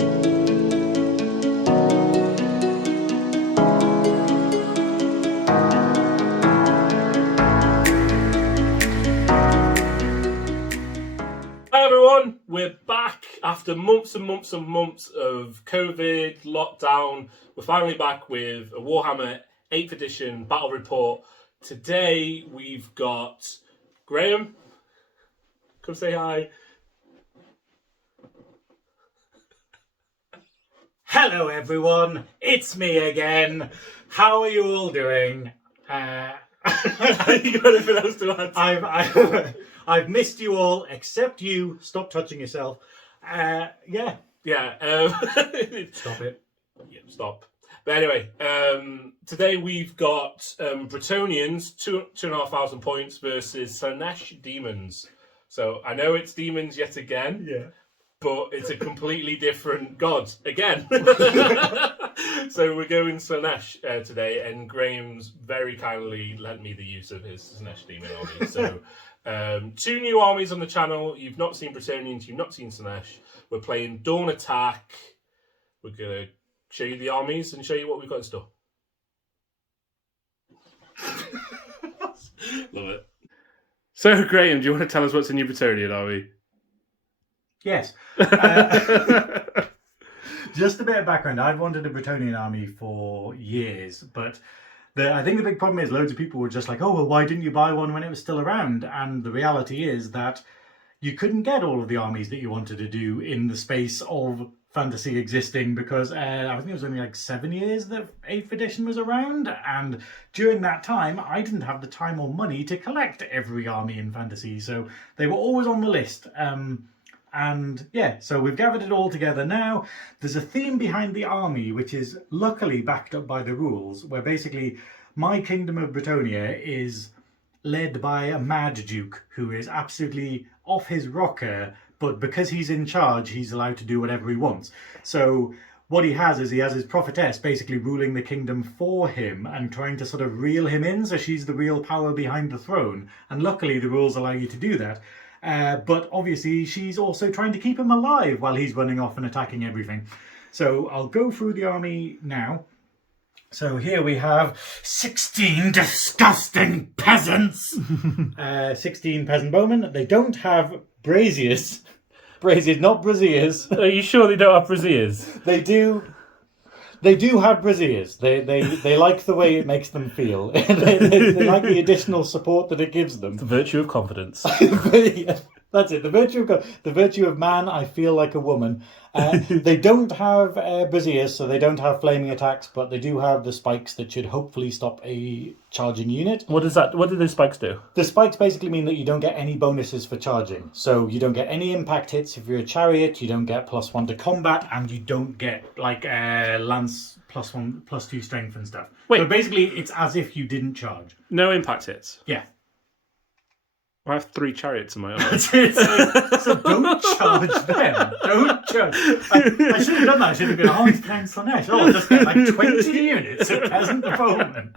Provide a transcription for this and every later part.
Hi everyone, we're back after months and months and months of COVID, lockdown. We're finally back with a Warhammer 8th edition battle report. Today we've got Graham. Come say hi. Hello everyone, it's me again. How are you all doing? You got anything else to add? I've missed you all, except you. Stop touching yourself. Yeah. Stop it. Yeah, stop. But anyway, today we've got Bretonnians, 2,500 points versus Slaanesh Demons. So I know it's demons yet again. Yeah. But it's a completely different god again. So we're going Slaanesh today, and Graham's very kindly lent me the use of his Slaanesh Demon army. So 2 new armies on the channel. You've not seen Bretonnians, you've not seen Slaanesh. We're playing Dawn Attack. We're going to show you the armies and show you what we've got in store. Love it. So Graham, do you want to tell us what's in your Bretonnian army? Yes. Just a bit of background. I've wanted a Bretonnian army for years, but I think the big problem is loads of people were just like, oh, well, why didn't you buy one when it was still around? And the reality is that you couldn't get all of the armies that you wanted to do in the space of fantasy existing because I think it was only like 7 years that 8th edition was around, and during that time I didn't have the time or money to collect every army in fantasy, so they were always on the list. And yeah, so we've gathered it all together now. There's a theme behind the army, which is luckily backed up by the rules, where basically my kingdom of Bretonnia is led by a mad duke who is absolutely off his rocker, but because he's in charge, he's allowed to do whatever he wants. So what he has is his prophetess basically ruling the kingdom for him and trying to sort of reel him in, so she's the real power behind the throne. And luckily the rules allow you to do that. But obviously she's also trying to keep him alive while he's running off and attacking everything. So I'll go through the army now. So here we have 16 disgusting peasants. 16 peasant bowmen. They don't have braziers. Braziers, not braziers. Are you sure they don't have braziers? They do. They do have braziers. They like the way it makes them feel. they like the additional support that it gives them. The virtue of confidence. That's it. The virtue of man. I feel like a woman. They don't have braziers, so they don't have flaming attacks, but they do have the spikes that should hopefully stop a charging unit. What does that? What do the spikes do? The spikes basically mean that you don't get any bonuses for charging. So you don't get any impact hits if you're a chariot. You don't get +1 to combat, and you don't get like lance +1, +2 strength and stuff. Wait. So basically, it's as if you didn't charge. No impact hits. Yeah. I have 3 chariots in my army. So don't charge them. Don't charge. I should have done that. I should have been, he's playing Slaanesh. I'll just get like 20 units of peasant the bowman.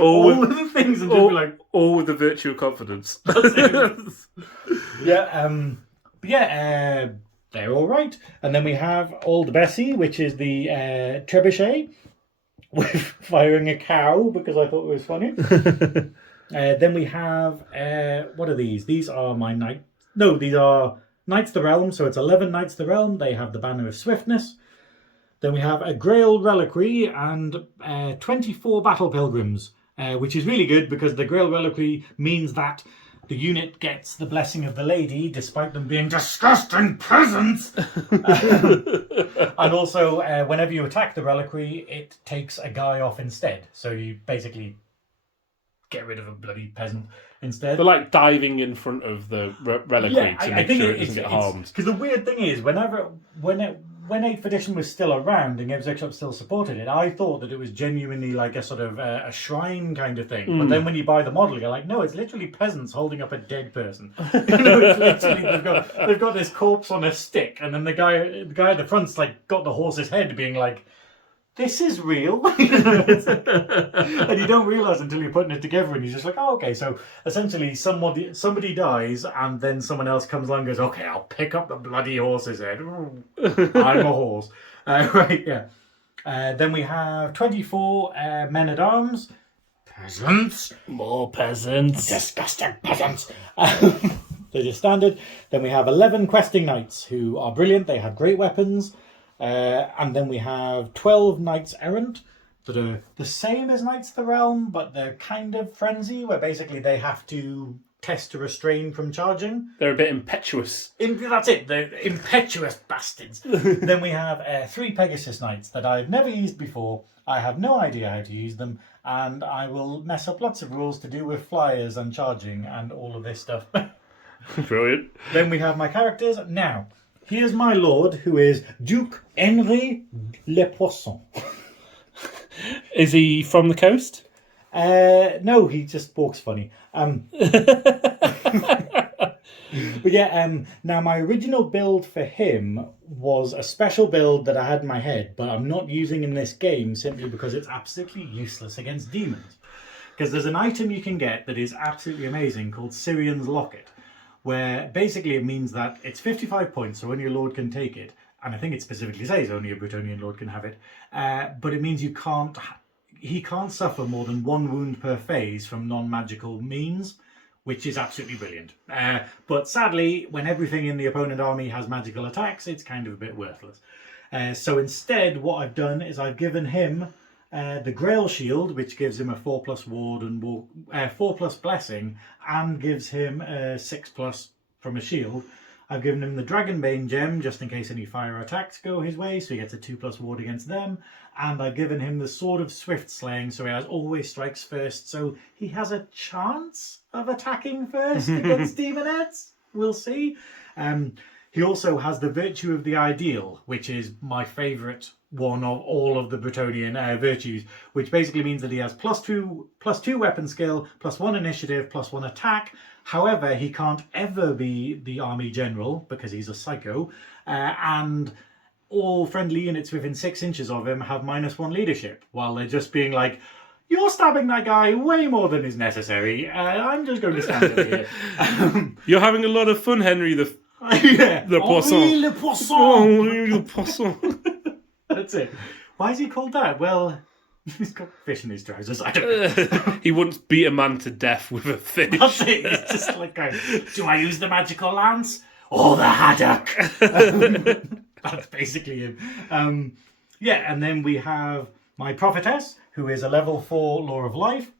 All of the things and just be like... All with the virtue of confidence. Yeah, they're all right. And then we have Old Bessie, which is the trebuchet, with firing a cow, because I thought it was funny. Then we have, what are these? These are my knight. No, these are Knights of the Realm. So it's 11 Knights of the Realm. They have the Banner of Swiftness. Then we have a Grail Reliquary and 24 Battle Pilgrims, which is really good because the Grail Reliquary means that the unit gets the blessing of the lady, despite them being disgusting peasants. And also, whenever you attack the reliquary, it takes a guy off instead. So you basically get rid of a bloody peasant instead. They're like diving in front of the reliquary to make sure it doesn't get harmed. Because the weird thing is, when 8th edition was still around and Games Workshop still supported it, I thought that it was genuinely like a sort of a shrine kind of thing. But then when you buy the model, you're like, no, it's literally peasants holding up a dead person. It's literally they've got this corpse on a stick, and then the guy at the front's like got the horse's head, being like, this is real. And you don't realise until you're putting it together, and you're just like, oh, okay. So essentially, somebody dies, and then someone else comes along and goes, okay, I'll pick up the bloody horse's head. I'm a horse. Right, yeah. Then we have 24 men-at-arms. Peasants. More peasants. Disgusting peasants. They're just standard. Then we have 11 questing knights who are brilliant. They have great weapons. And then we have 12 knights errant that are the same as Knights of the Realm, but they're kind of frenzy, where basically they have to test to restrain from charging. They're a bit impetuous. That's it. They're impetuous bastards. Then we have 3 Pegasus Knights that I've never used before. I have no idea how to use them, and I will mess up lots of rules to do with flyers and charging and all of this stuff. Brilliant. Then we have my characters. Now, here's my lord, who is Duke Henri Le Poisson. Is he from the coast? No, he just walks funny. But yeah, now my original build for him was a special build that I had in my head, but I'm not using in this game simply because it's absolutely useless against demons. Because there's an item you can get that is absolutely amazing called Syrian's Locket, where basically it means that it's 55 points, so only a lord can take it. And I think it specifically says only a Bretonnian lord can have it. But it means he can't suffer more than 1 wound per phase from non-magical means, which is absolutely brilliant. But sadly, when everything in the opponent army has magical attacks, it's kind of a bit worthless. So instead, what I've done is I've given him the Grail Shield, which gives him a 4+ ward and 4+ blessing, and gives him a 6+ from a shield. I've given him the Dragonbane gem, just in case any fire attacks go his way, so he gets a 2+ ward against them. And I've given him the Sword of Swift Slaying, so he has always strikes first, so he has a chance of attacking first against demon heads. We'll see. He also has the Virtue of the Ideal, which is my favourite one of all of the Bretonnian virtues, which basically means that he has +2 weapon skill, +1 initiative, +1 attack. However, he can't ever be the army general because he's a psycho, and all friendly units within 6 inches of him have -1 leadership, while they're just being like, you're stabbing that guy way more than is necessary. I'm just going to stand over here. You're having a lot of fun, Henry the Poisson. Henri Le Poisson. Henri Le Poisson. That's it. Why is he called that? Well, he's got fish in his trousers. I don't know. He wouldn't beat a man to death with a fish. That's it. It's just like going, do I use the magical lance or the haddock? That's basically him. Yeah, and then we have my prophetess, who is a level 4 Law of Life.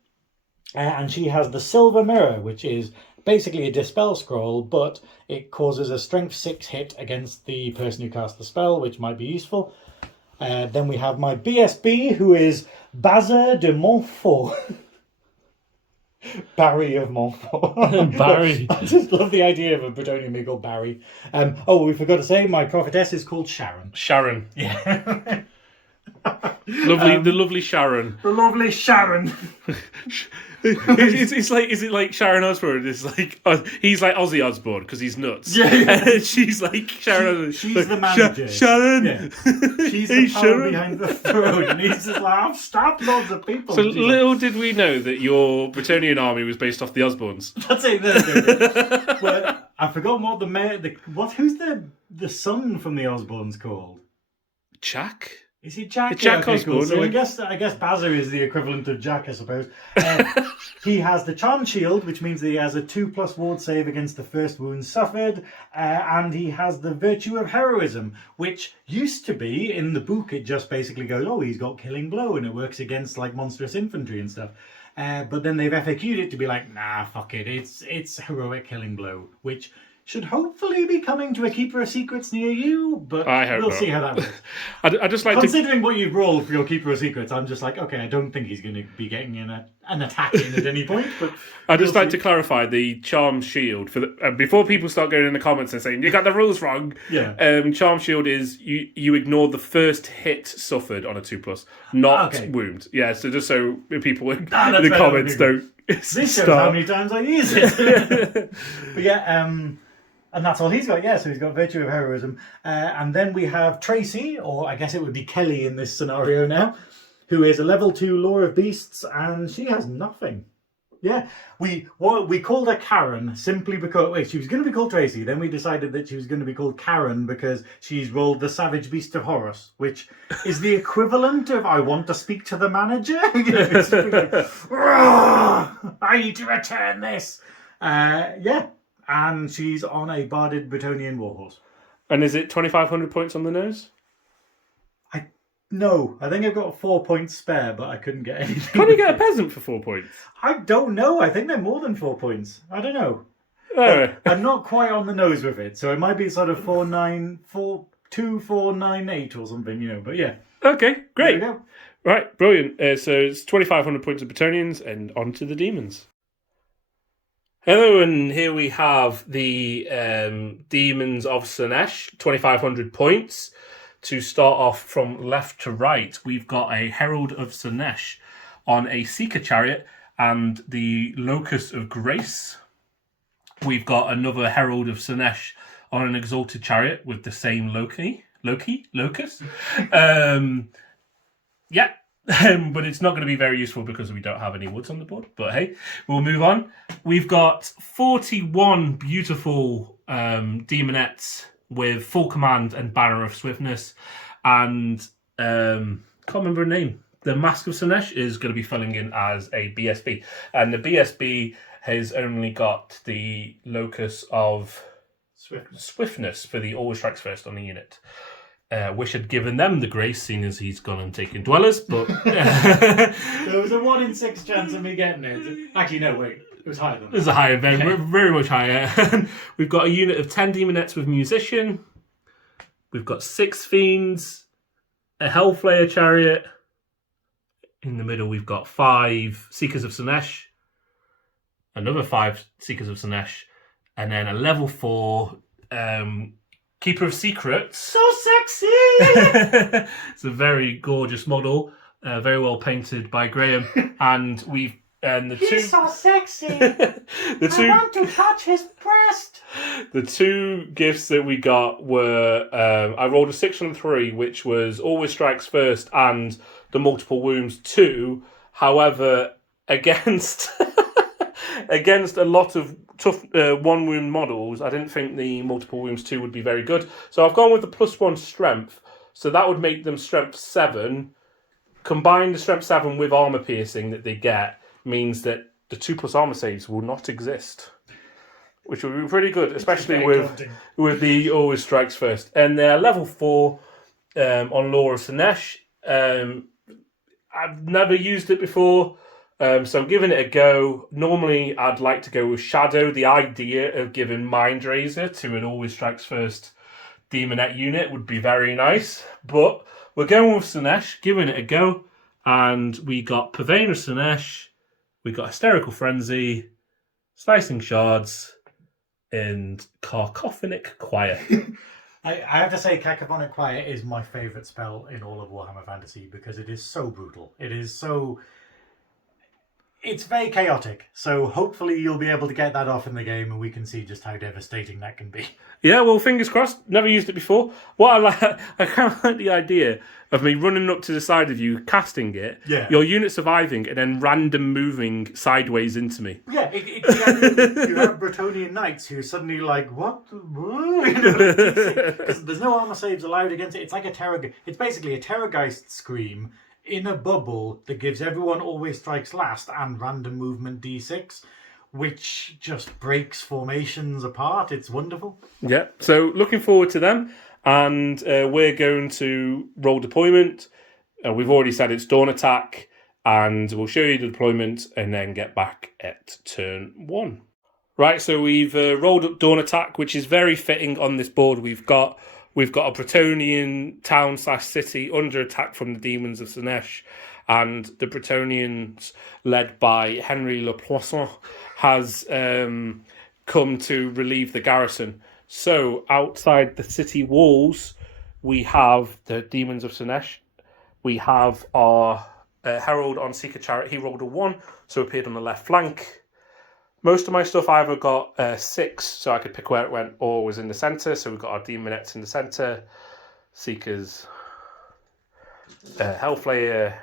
And she has the Silver Mirror, which is basically a Dispel scroll, but it causes a Strength 6 hit against the person who casts the spell, which might be useful. Then we have my BSB, who is Bazar de Montfort. Barry of Montfort. Barry. I just love the idea of a Bretonnian being called Barry. We forgot to say, my prophetess is called Sharon. Sharon. Yeah. The lovely Sharon. The lovely Sharon. It's like, is it like Sharon Osbourne? It's like he's like Ozzy Osbourne because he's nuts. Yeah. And she's like Sharon. She's like, the manager. Sharon. Yeah. She's the power Sharon. behind the throne. And he's just like, I've stabbed loads of people. So little did we know that your Bretonnian army was based off the Osbournes. That's it. Well, I've forgotten what who's the son from the Osbournes called? Jack? Is he Jack? Jack okay, Osbourne. Cool. So yeah. I guess Bazar is the equivalent of Jack, I suppose. He has the Charm Shield, which means that he has a 2+ ward save against the first wound suffered, and he has the Virtue of Heroism, which used to be in the book. It just basically goes, oh, he's got Killing Blow, and it works against like monstrous infantry and stuff. But then they've FAQ'd it to be like, nah, fuck it, it's Heroic Killing Blow, which should hopefully be coming to a Keeper of Secrets near you, but we'll see how that works. I just like Considering what you've rolled for your Keeper of Secrets, I'm just like, okay, I don't think he's going to be getting an attack in at any point. But I just like to clarify the Charm Shield for before people start going in the comments and saying you got the rules wrong. Yeah. Charm Shield is you ignore the first hit suffered on a 2+, not wound. Yeah. So just so people in the comments don't. This shows how many times I use it. But yeah. And that's all he's got, yeah. So he's got Virtue of Heroism. And then we have Tracy, or I guess it would be Kelly in this scenario now, who is a level 2 Lore of Beasts, and she has nothing. Yeah, we called her Karen simply because she was going to be called Tracy. Then we decided that she was going to be called Karen because she's rolled the Savage Beast of Horus, which is the equivalent of "I want to speak to the manager." It's like, I need to return this. Yeah, and she's on a barded Bretonnian warhorse. And is it 2,500 points on the nose? No, I think I've got 4 points spare, but I couldn't get anything. Can't you get a peasant for 4 points? I don't know. I think they're more than 4 points. I don't know. Oh. I'm not quite on the nose with it, so it might be sort of 4,948 or something, But yeah. Okay, great. There we go. Right, brilliant. So it's 2,500 points of Bretonnians, and on to the demons. Hello, and here we have the demons of Slaanesh, 2,500 points. To start off from left to right, we've got a Herald of Slaanesh on a Seeker Chariot and the Locus of Grace. We've got another Herald of Slaanesh on an Exalted Chariot with the same Locus. Yeah, but it's not going to be very useful because we don't have any woods on the board. But hey, we'll move on. We've got 41 beautiful demonettes with full command and banner of swiftness, and can't remember her name. The Mask of Slaanesh is going to be filling in as a BSB, and the BSB has only got the locus of swiftness for the always strikes first on the unit. Wish had given them the grace, seeing as he's gone and taken dwellers, but there was a 1 in 6 chance of me getting it. Actually, no, wait. It was higher than that. It was a higher, very much higher. We've got a unit of 10 demonettes with musician. We've got 6 fiends, a Hellflayer chariot. In the middle, we've got 5 Seekers of Slaanesh, another 5 Seekers of Slaanesh, and then a level 4 Keeper of Secrets. So sexy! It's a very gorgeous model, very well painted by Graham, and we've He's so sexy. I want to touch his breast. The 2 gifts that we got were I rolled a 6 and 3, which was Always Strikes First and the Multiple Wounds 2. However, against a lot of tough 1 wound models, I didn't think the Multiple Wounds 2 would be very good. So I've gone with the +1 strength. So that would make them strength 7. Combine the strength 7 with armor piercing that they get means that the 2+ armor saves will not exist, which would be pretty good, especially with the Always Strikes First. And they're level 4 on Lore of Slaanesh. I've never used it before, so I'm giving it a go. Normally, I'd like to go with Shadow. The idea of giving Mind Razor to an Always Strikes First demonette unit would be very nice, but we're going with Slaanesh, giving it a go. And we got Purveyor of Slaanesh, we got Hysterical Frenzy, Slicing Shards, and Cacophonic Choir. I have to say, Cacophonic Choir is my favourite spell in all of Warhammer Fantasy because it is so brutal. It's very chaotic, so hopefully you'll be able to get that off in the game and we can see just how devastating that can be. Yeah, well, fingers crossed. Never used it before. What I kind of like the idea of me running up to the side of you, casting it, your unit surviving, and then random moving sideways into me. Yeah, you have Bretonnian knights who are suddenly like, what? Because there's no armor saves allowed against it. It's like it's basically a Terrorgeist scream in a bubble that gives everyone Always Strikes Last and random movement D6, which just breaks formations apart. It's wonderful. Yeah, so looking forward to them. And we're going to roll deployment. We've already said it's Dawn Attack, and we'll show you the deployment and then get back at turn 1. Right, so we've rolled up Dawn Attack, which is very fitting on this board. We've got a Bretonnian town/city under attack from the demons of Slaanesh, and the Bretonnians, led by Henry Le Poisson, has come to relieve the garrison. So outside the city walls, we have the demons of Slaanesh. We have our Herald on Seeker Chariot. He rolled a 1, so appeared on the left flank. Most of my stuff either got 6, so I could pick where it went, or was in the centre. So we've got our Demonettes in the centre, Seekers, Hellflayer,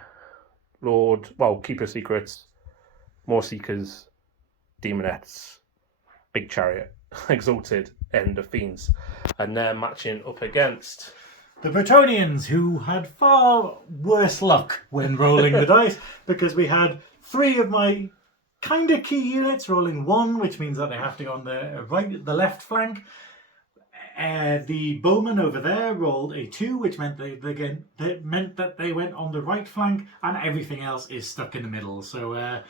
Lord, Keeper of Secrets, more Seekers, Demonettes, Big Chariot, Exalted, End of Fiends. And they're matching up against the Bretonnians, who had far worse luck when rolling the dice, because we had 3 of my kind of key units rolling 1, which means that they have to go on the left flank. The bowmen over there rolled a 2, which meant that they went on the right flank, and everything else is stuck in the middle. So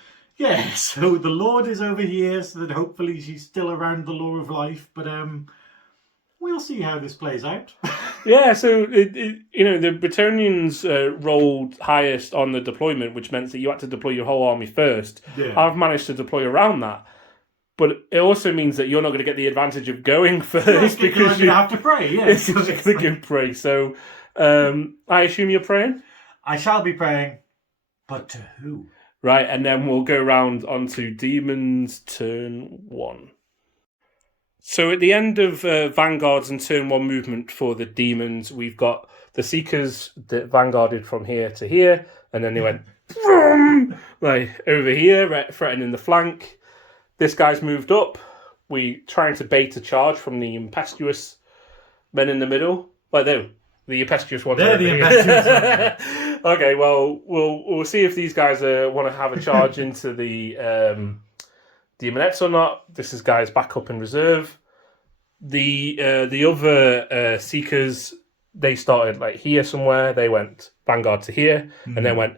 so the Lord is over here, so that hopefully she's still around the law of life, but we'll see how this plays out. Yeah, so the Bretonnians rolled highest on the deployment, which meant that you had to deploy your whole army first. Yeah. I've managed to deploy around that, but it also means that you're not going to get the advantage of going first because you have to pray. Yeah, it's going to pray. So I assume you're praying. I shall be praying, but to who? Right, and then we'll go round onto Demons turn 1. So at the end of Vanguards and turn 1 movement for the Demons, we've got the Seekers that vanguarded from here to here, and then they went like over here, threatening the flank. This guy's moved up. We trying to bait a charge from the impetuous men in the middle. Like the impetuous ones. They're the impetuous ones. Okay, well, we'll see if these guys want to have a charge into the Demonettes or not. This is guys back up in reserve. The other Seekers, they started like here somewhere. They went Vanguard to here, and then went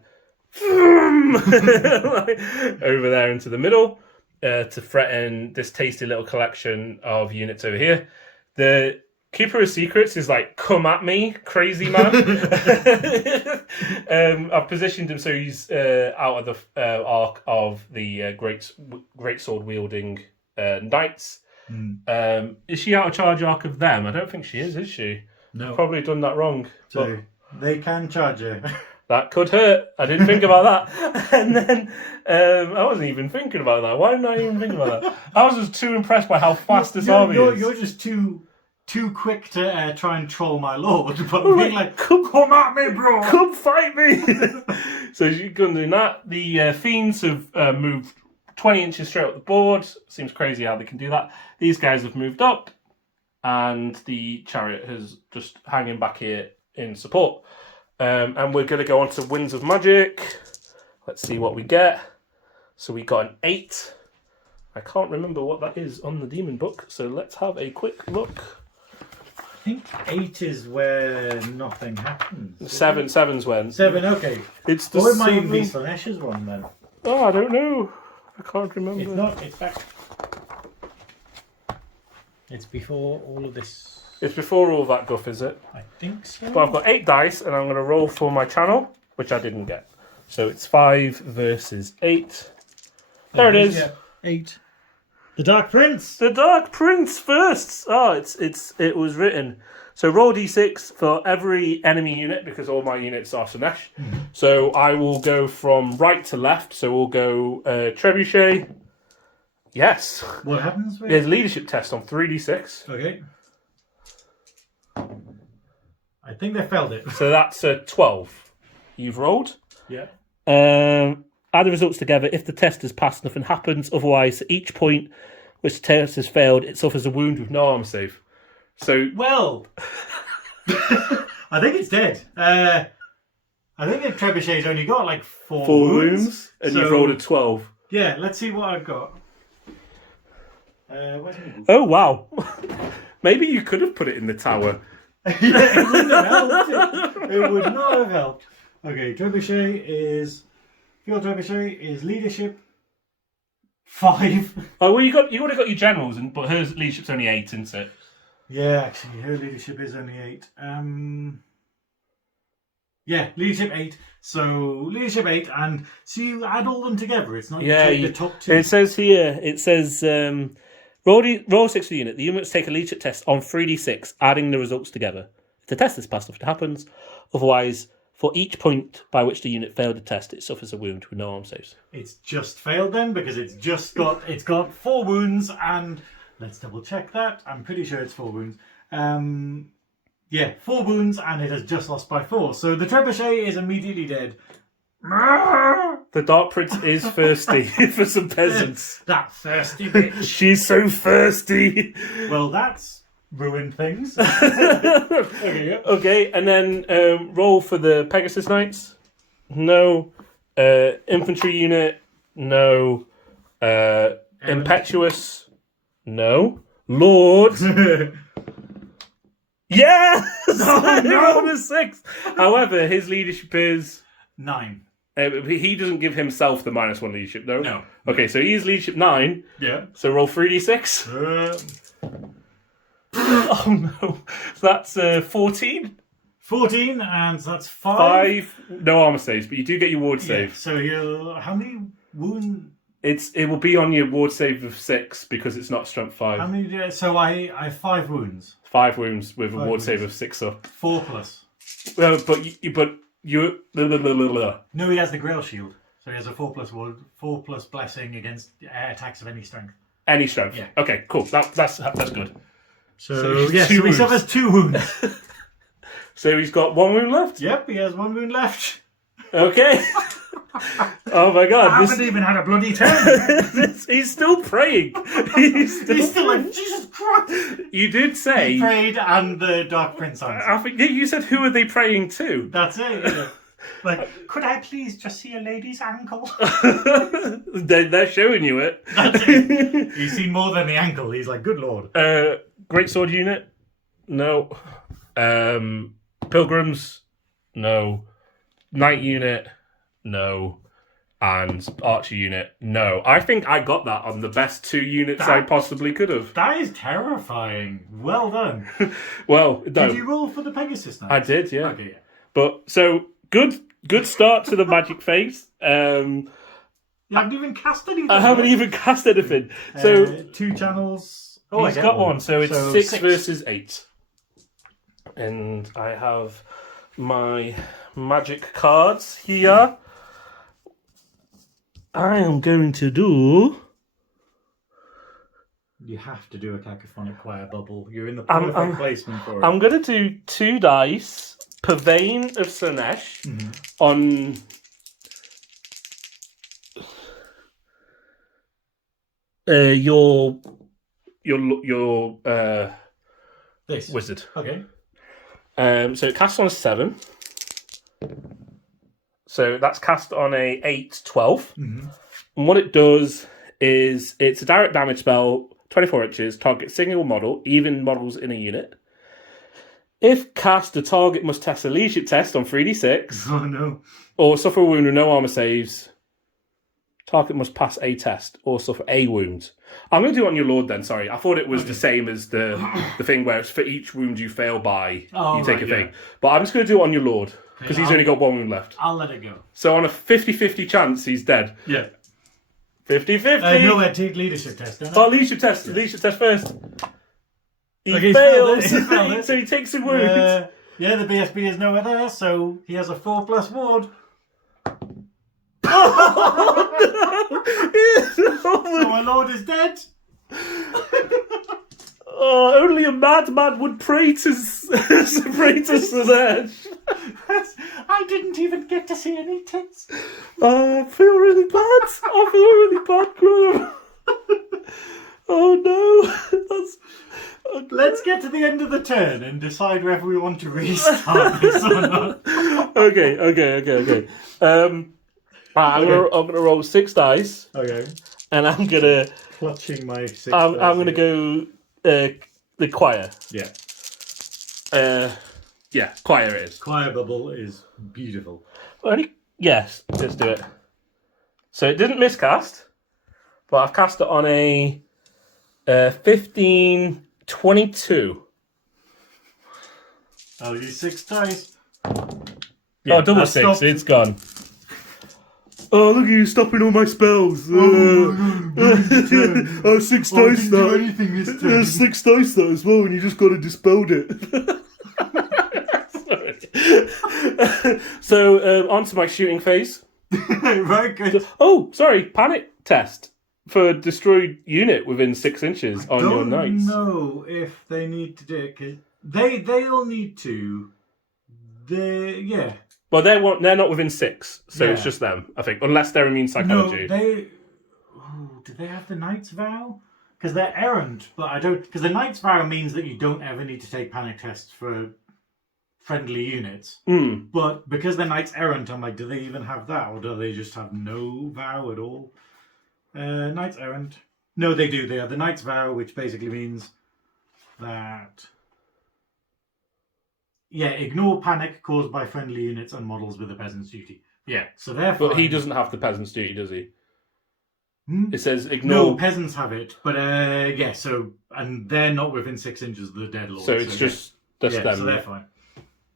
like, over there into the middle to threaten this tasty little collection of units over here. The Keeper of Secrets is like, come at me, crazy man. I've positioned him so he's out of the arc of the great sword wielding knights. Is she out of charge arc of them? I don't think she is she? No. I've probably done that wrong. So they can charge her. That could hurt. I didn't think about that. And then I wasn't even thinking about that. Why didn't I even think about that? I was just too impressed by how fast this army is. You're just too quick to try and troll my lord, but being like, come at me, bro! Come fight me! So she's going to do that. The Fiends have moved 20 inches straight up the board. Seems crazy how they can do that. These guys have moved up, and the Chariot is just hanging back here in support. And we're going to go on to Winds of Magic. Let's see what we get. So we got an 8. I can't remember what that is on the Demon book, so let's have a quick look. I think 8 is where nothing happens. 7's when. 7, okay. It's the Or it might even be seven- Slaanesh's one then. Oh, I don't know. I can't remember. It's not, it's back. It's before all of this. It's before all that guff, is it? I think so. But I've got 8 dice, and I'm going to roll for my channel, which I didn't get. So it's 5 versus 8. There it is. Yeah. 8. The Dark Prince. The Dark Prince first. Oh, it was written. So roll d6 for every enemy unit, because all my units are Slaanesh. So I will go from right to left. So we'll go Trebuchet. Yes. What happens with There's a leadership test on 3d6. Okay. I think they failed it. So that's a 12. You've rolled. Yeah. Add the results together. If the test has passed, nothing happens. Otherwise, at each point which the test has failed, it suffers a wound with no armor save. So, Well, I think it's dead. I think the Trebuchet's only got like 4 wounds, and so- you've rolled a 12. Yeah, let's see what I've got. Where's my book? Oh, wow. Maybe you could have put it in the tower. Yeah, it wouldn't have helped. It would not have helped. Okay, Trebuchet is... Field Trebuchet is leadership 5. Oh, well, you would have got your generals, but her leadership's only 8, isn't it? Yeah, actually, her leadership is only 8. Yeah, leadership 8. So leadership 8, and so you add all them together. It's not the top 2. It says here. It says roll 6 for the unit. The units take a leadership test on 3d6, adding the results together. If the test is passed, if it happens, otherwise For each point by which the unit failed a test, it suffers a wound with no arm saves. It's just failed then because it's got 4 wounds and let's double check that. I'm pretty sure it's 4 wounds. 4 wounds and it has just lost by 4. So the trebuchet is immediately dead. The Dark Prince is thirsty for some peasants. That thirsty bitch. She's so thirsty. Well, that's ruined things. Okay, and then roll for the Pegasus Knights. No. Infantry unit. No. Impetuous. No. Lord. Yes! Oh, no! On a 6. However, his leadership is 9. he doesn't give himself the -1 leadership, no? No. Okay, so he's leadership 9. Yeah. So roll 3d6. Oh no. So that's 14. 14, and that's 5. 5. No armor saves, but you do get your ward save. Yeah, so you how many wound? It will be on your ward save of 6 because it's not strength 5. How many? So I have 5 wounds. 5 wounds with a 5 ward save wounds. of 6 up. 4 plus. But you. No, he has the Grail Shield, so he has a 4 plus ward, 4 plus blessing against attacks of any strength. Any strength. Yeah. Okay, cool. That's good. So he's so he wounds. suffers 2 wounds. So he's got 1 wound left. Yep, he has 1 wound left. Okay. Oh my god! I haven't even had a bloody turn. He's still praying. He's still like, Jesus Christ. You did say. He prayed and the Dark Prince answered. I think you said, "Who are they praying to?" That's it. Yeah. Like, could I please just see a lady's ankle? They're showing you it. That's it. You see more than the ankle. He's like, good lord. Great sword unit, no. Pilgrims, no. Knight unit, no. And archer unit, no. I think I got that on the best 2 units I possibly could have. That is terrifying. Well done. Well, no. Did you roll for the Pegasus Knights? I did, yeah. Okay, yeah. But so good start to the magic phase. You haven't even cast anything. I haven't even cast anything. So 2 channels. he's got one. So it's 6 versus 8. And I have my magic cards here. I am going to do. You have to do a cacophonic choir bubble. You're in the perfect placement for it. I'm going to do 2 dice per vein of Slaanesh on. Your This wizard. Okay. So it casts on a 7. So that's cast on a 8, 12. And what it does is it's a direct damage spell, 24 inches, target single model, even models in a unit. If cast, the target must test a leadership test on 3d6. Oh no. Or suffer a wound with no armor saves. Target must pass a test or suffer a wound. I'm going to do it on your lord then, sorry. I thought it was the same as the thing where it's for each wound you fail by, you take a thing. Yeah. But I'm just going to do it on your lord, because he's only got 1 wound left. I'll let it go. So on a 50-50 chance, he's dead. Yeah. 50-50. No, take leadership test, don't I? Oh, leadership test. Yeah. Leadership test first. He Okay, fails. He failed it. So he takes a wound. Yeah, the BSB is nowhere there, so he has a 4 plus ward. Oh, no. So my lord is dead. Oh, only a madman would pray to Slaanesh. I didn't even get to see any tits. Oh, I feel really bad. Graham. Oh no. Let's get to the end of the turn and decide whether we want to restart this or not. Okay. I'm gonna roll 6 dice. Okay. And I'm gonna Clutching my 6 I'm gonna go the choir. Yeah. Yeah, choir it is. Choir bubble is beautiful. Yes, let's do it. So it didn't miscast, but I've cast it on a 15-22. I'll use 6 dice. Yeah, oh, double 6, stopped. it's gone. Oh, look at you stopping all my spells. Oh, 6 dice didn't do that. anything this turn. 6 dice that as well, and you just got to dispelled it. Sorry. So, on to my shooting phase. Right, good. Oh, sorry, panic test for destroyed unit within 6 inches on your Don't knights. know if they need to do it, because they'll need to. Yeah. Well, they're not within 6, so Yeah. it's just them, I think, unless they're immune psychology. No, they. Oh, do they have the Knight's Vow? Because they're errant, but I don't. Because the Knight's Vow means that you don't ever need to take panic tests for friendly units. But because they're Knights Errant, I'm like, do they even have that, or do they just have no vow at all? Knights Errant. No, they do. They have the Knight's Vow, which basically means that. Yeah, ignore panic caused by friendly units and models with a peasant's duty. Yeah, so they're fine. But he doesn't have the peasant's duty, does he? Hmm? It says ignore. No, peasants have it, but yeah. So and they're not within 6 inches of the dead lord. So it's just them. So they're fine.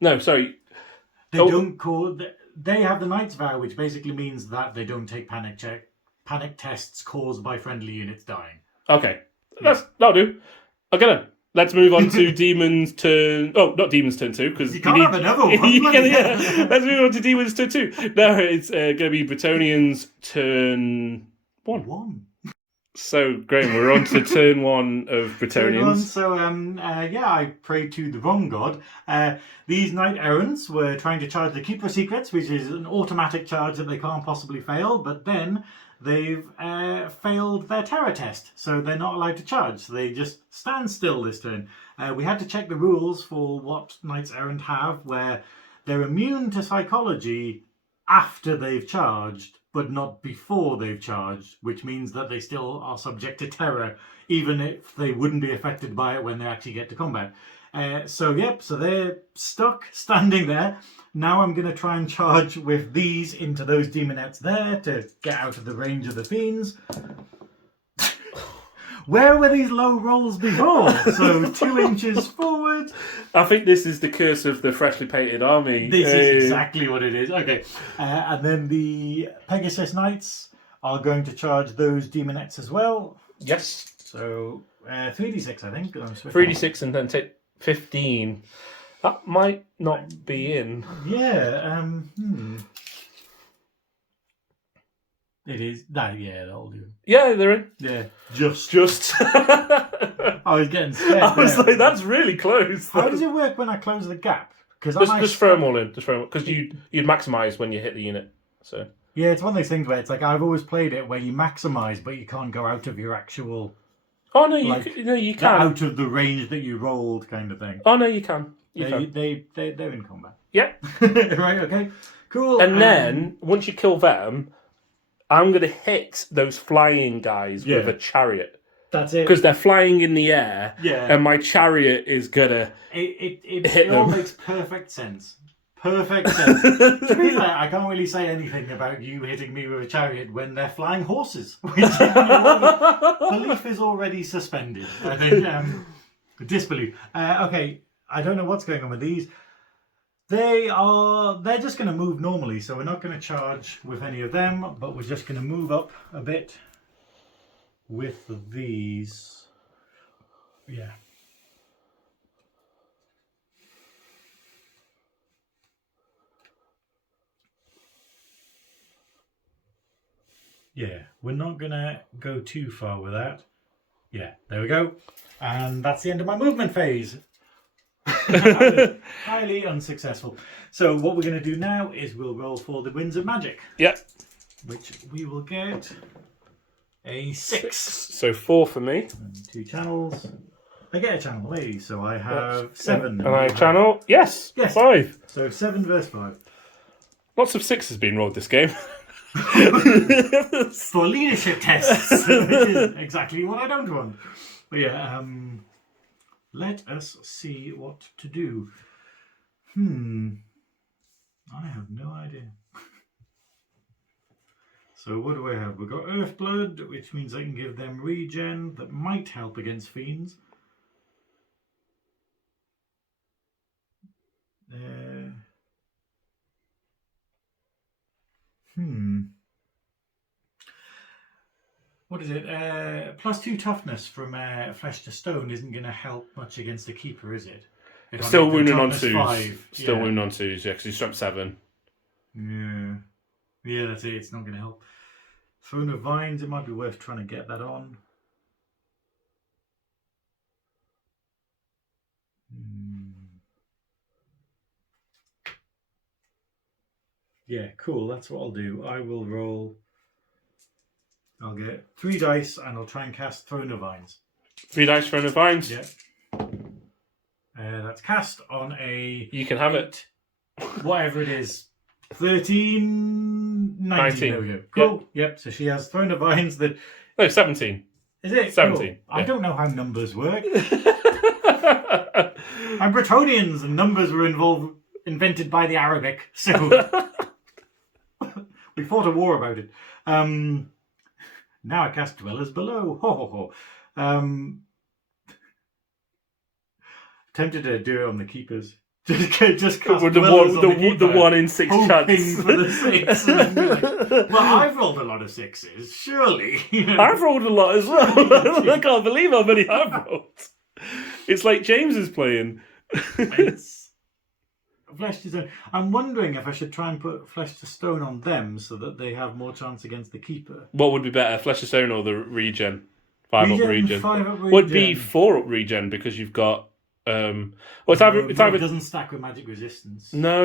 No, sorry. They don't call. They have the Knight's Vow, which basically means that they don't take panic tests caused by friendly units dying. Okay, that'll do. Okay, let's move on to Demon's turn. Oh, not Demon's turn 2, because You can't have another one. Yeah, let's move on to Demon's turn 2. No, it's going to be Bretonnian's turn 1. So, Graham, we're on to turn 1 of Bretonnians. So, I prayed to the wrong god. These knight errants were trying to charge the Keeper of Secrets, which is an automatic charge that they can't possibly fail, but then they've failed their terror test, so they're not allowed to charge. So they just stand still this turn. We had to check the rules for what knights errant have, where they're immune to psychology after they've charged, but not before they've charged, which means that they still are subject to terror, even if they wouldn't be affected by it when they actually get to combat. So they're stuck standing there. Now I'm going to try and charge with these into those demonettes there to get out of the range of the fiends. Where were these low rolls before? So 2 inches forward. I think this is the curse of the freshly painted army. This is exactly what it is. Okay. And then the Pegasus Knights are going to charge those demonettes as well. Yes. So 3d6, I think. 3d6 and then take 15. That might not be in. Yeah. It is. That'll do. Yeah, they're in. Yeah. Just. I was getting scared. I was there. like, that's really close. How does it work when I close the gap? Because Just throw them all in. Just throw them, because you'd maximise when you hit the unit. So yeah, it's one of those things where it's like I've always played it where you maximise, but you can't go out of your actual. Oh no, you can. Out of the range that you rolled, kind of thing. Oh no, you can. They're in combat. Yeah. Right. Okay. Cool. And then once you kill them, I'm gonna hit those flying guys with a chariot. That's it. Because they're flying in the air. Yeah. And my chariot is gonna it all makes perfect sense. Perfect sense. To be fair, I can't really say anything about you hitting me with a chariot when they're flying horses. Which belief is already suspended. I think disbelief. Okay, I don't know what's going on with these. They're just going to move normally, so we're not going to charge with any of them, but we're just going to move up a bit with these. Yeah. Yeah, we're not going to go too far with that. Yeah, there we go. And that's the end of my movement phase. Highly unsuccessful. So what we're going to do now is we'll roll for the Winds of Magic. Yep. Which we will get a 6. So 4 for me. And 2 channels. I get a channel, hey, so I have 7. And I channel, yes, 5. So 7 versus 5. Lots of 6s being rolled this game. For leadership tests, which is exactly what I don't want. But yeah, let us see what to do. I have no idea. So what do I have? We've got Earthblood, which means I can give them regen that might help against fiends. What is it? +2 toughness from flesh to stone isn't going to help much against the keeper, is it? Still wounding on toughness twos. 5. Still Yeah. wounding on twos, yeah, because he's strength 7. Yeah, that's it. It's not going to help. Throne of Vines, it might be worth trying to get that on. Yeah, cool. That's what I'll do. I will roll. I'll get 3 dice and I'll try and cast Throne of Vines. 3 dice for an vines. Yeah. That's cast on a. You can have it. Whatever it is. 13. 19. There we go. Cool. Yep. So she has Throne of Vines that. No, 17. Is it? 17. Cool. I don't know how numbers work. I'm Bretonnians and numbers were invented by the Arabic. So. We fought a war about it. Now I cast Dwellers Below. Ho ho ho. Tempted to do it on the keepers. Just cast With Dwellers the on the keeper, 1 in 6 hoping chance. for the 6. And be like, well, I've rolled a lot of 6s. Surely. You know? I've rolled a lot as well. I can't believe how many I've rolled. It's like James is playing. It's Flesh to Stone. I'm wondering if I should try and put Flesh to Stone on them so that they have more chance against the keeper. What would be better, Flesh of Stone or the regen? 5 up regen. 5 up regen. Would be 4 up regen because you've got. Well, it's either. It doesn't stack with magic resistance. No.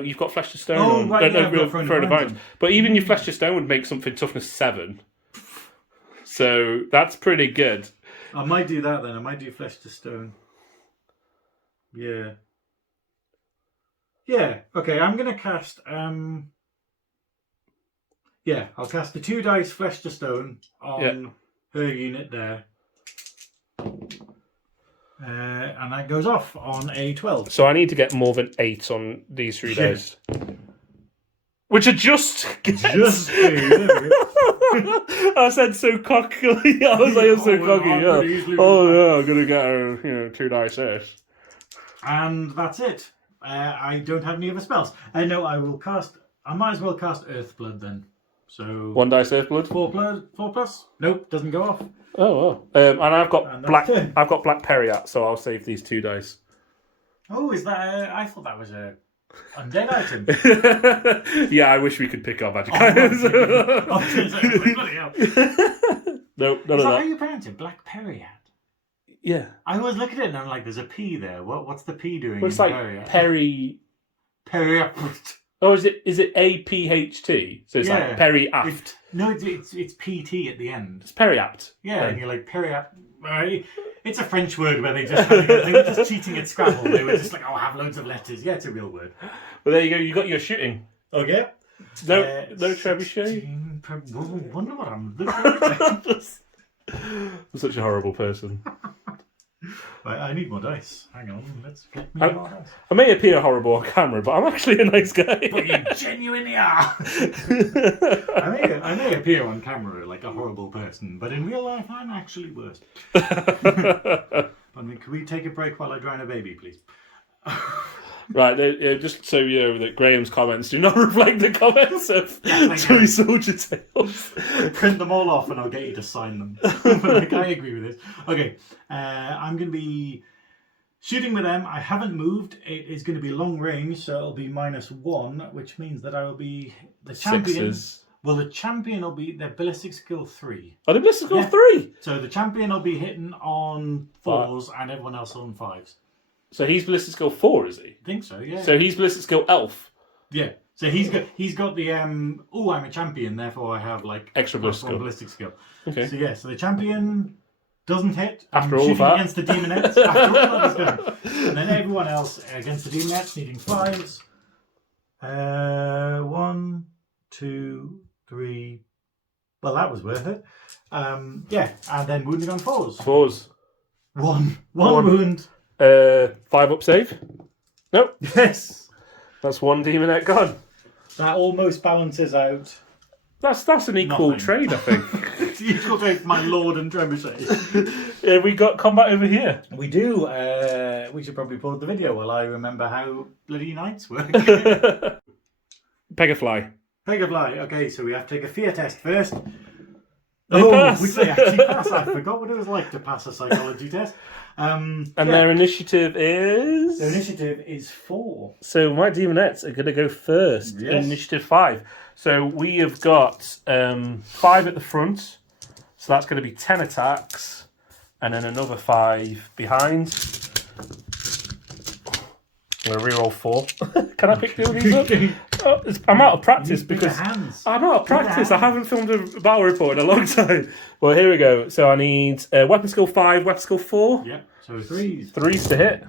You've got Flesh to Stone. Oh, on. right, yeah, real Throne Throne of of Vines. Vines. But even your Flesh to Stone would make something toughness 7. So that's pretty good. I might do that then. I might do Flesh to Stone. Yeah. Yeah. Okay. I'm gonna cast. Yeah, I'll cast the 2 dice Flesh to Stone on her unit there. And that goes off on a 12. So I need to get more than 8 on these 3 dice. Which are just Just I said so cockily. I was like, I'm so cocky. Yeah. Oh yeah, I'm gonna get 2 dice this. And that's it. I don't have any other spells. No, I will cast. I might as well cast Earthblood then. So 1 dice Earthblood. 4 plus. Nope, doesn't go off. Oh, and I've got And black. that's it. I've got black Periat, so I'll save these 2 dice. Oh, is that? I thought that was a undead item. Yeah, I wish we could pick our magic Oh, items. bloody hell. Is Nope, none that of how that. you pronounce it? Black Periat. Yeah, I always look at it and I'm like, there's a P there. What's the P doing? well, it's in like Periat? Periat. Periat. Oh, is it APHT? So it's Yeah. like Periapt. No, it's PT at the end. It's Periapt. Yeah, Then. and you're like, Periat. Right? It's a French word where they were just cheating at Scrabble. They were just like, oh, have loads of letters. Yeah, it's a real word. Well, there you go. You got your shooting. Okay. No trebuchet. 16 wonder what I'm looking at. I'm such a horrible person. Right, I need more dice. Hang on, let's get me I'm- more dice. I may appear horrible on camera, but I'm actually a nice guy. But you genuinely are. I may appear on camera like a horrible person, but in real life, I'm actually worse. But I mean, can we take a break while I drown a baby, please? Right, just so you know that Graham's comments do not reflect the comments of Toy Soldier Tales. Print them all off and I'll get you to sign them. Like, I agree with this. Okay, I'm going to be shooting with them. I haven't moved. It is going to be long range, so it'll be -1, which means that I will be the champion. 6s. Well, the champion will be their ballistic skill 3. Oh, the ballistic skill Yeah. 3. So the champion will be hitting on 4s and everyone else on 5s. So he's ballistic skill 4, is he? I think so, yeah. So he's ballistic skill elf. Yeah. So he's got the I'm a champion, therefore I have like Extra ballistic ballistic skill. Okay. So yeah, so the champion doesn't hit. After I'm all of shooting that. against the demonettes. After all that is done. And then everyone else against the demonettes needing 5s. 1, 2, 3. Well, that was worth it. Yeah, and then wounding on 4s. 4s. One One. wound. 5 up save. Nope. Yes. That's 1 demonette gone. That almost balances out. That's an equal Nothing. trade, I think. Equal to my lord and trebuchet. We got combat over here. We do. We should probably pause the video while I remember how bloody knights work. Pegafly. Pegafly. Okay, so we have to take a fear test first. They pass. they actually pass. I forgot what it was like to pass a psychology test. And their initiative is... Their initiative is 4. So my demonettes are going to go first. Yes. Initiative 5. So we have got 5 at the front. So that's going to be 10 attacks. And then another 5 behind. I'm going to reroll 4. Can I pick the these up? Oh, I'm out of practice because I'm out of practice. I haven't filmed a battle report in a long time. Well, here we go. So I need weapon skill 5, weapon skill 4. Yeah, so 3s. 3s to hit.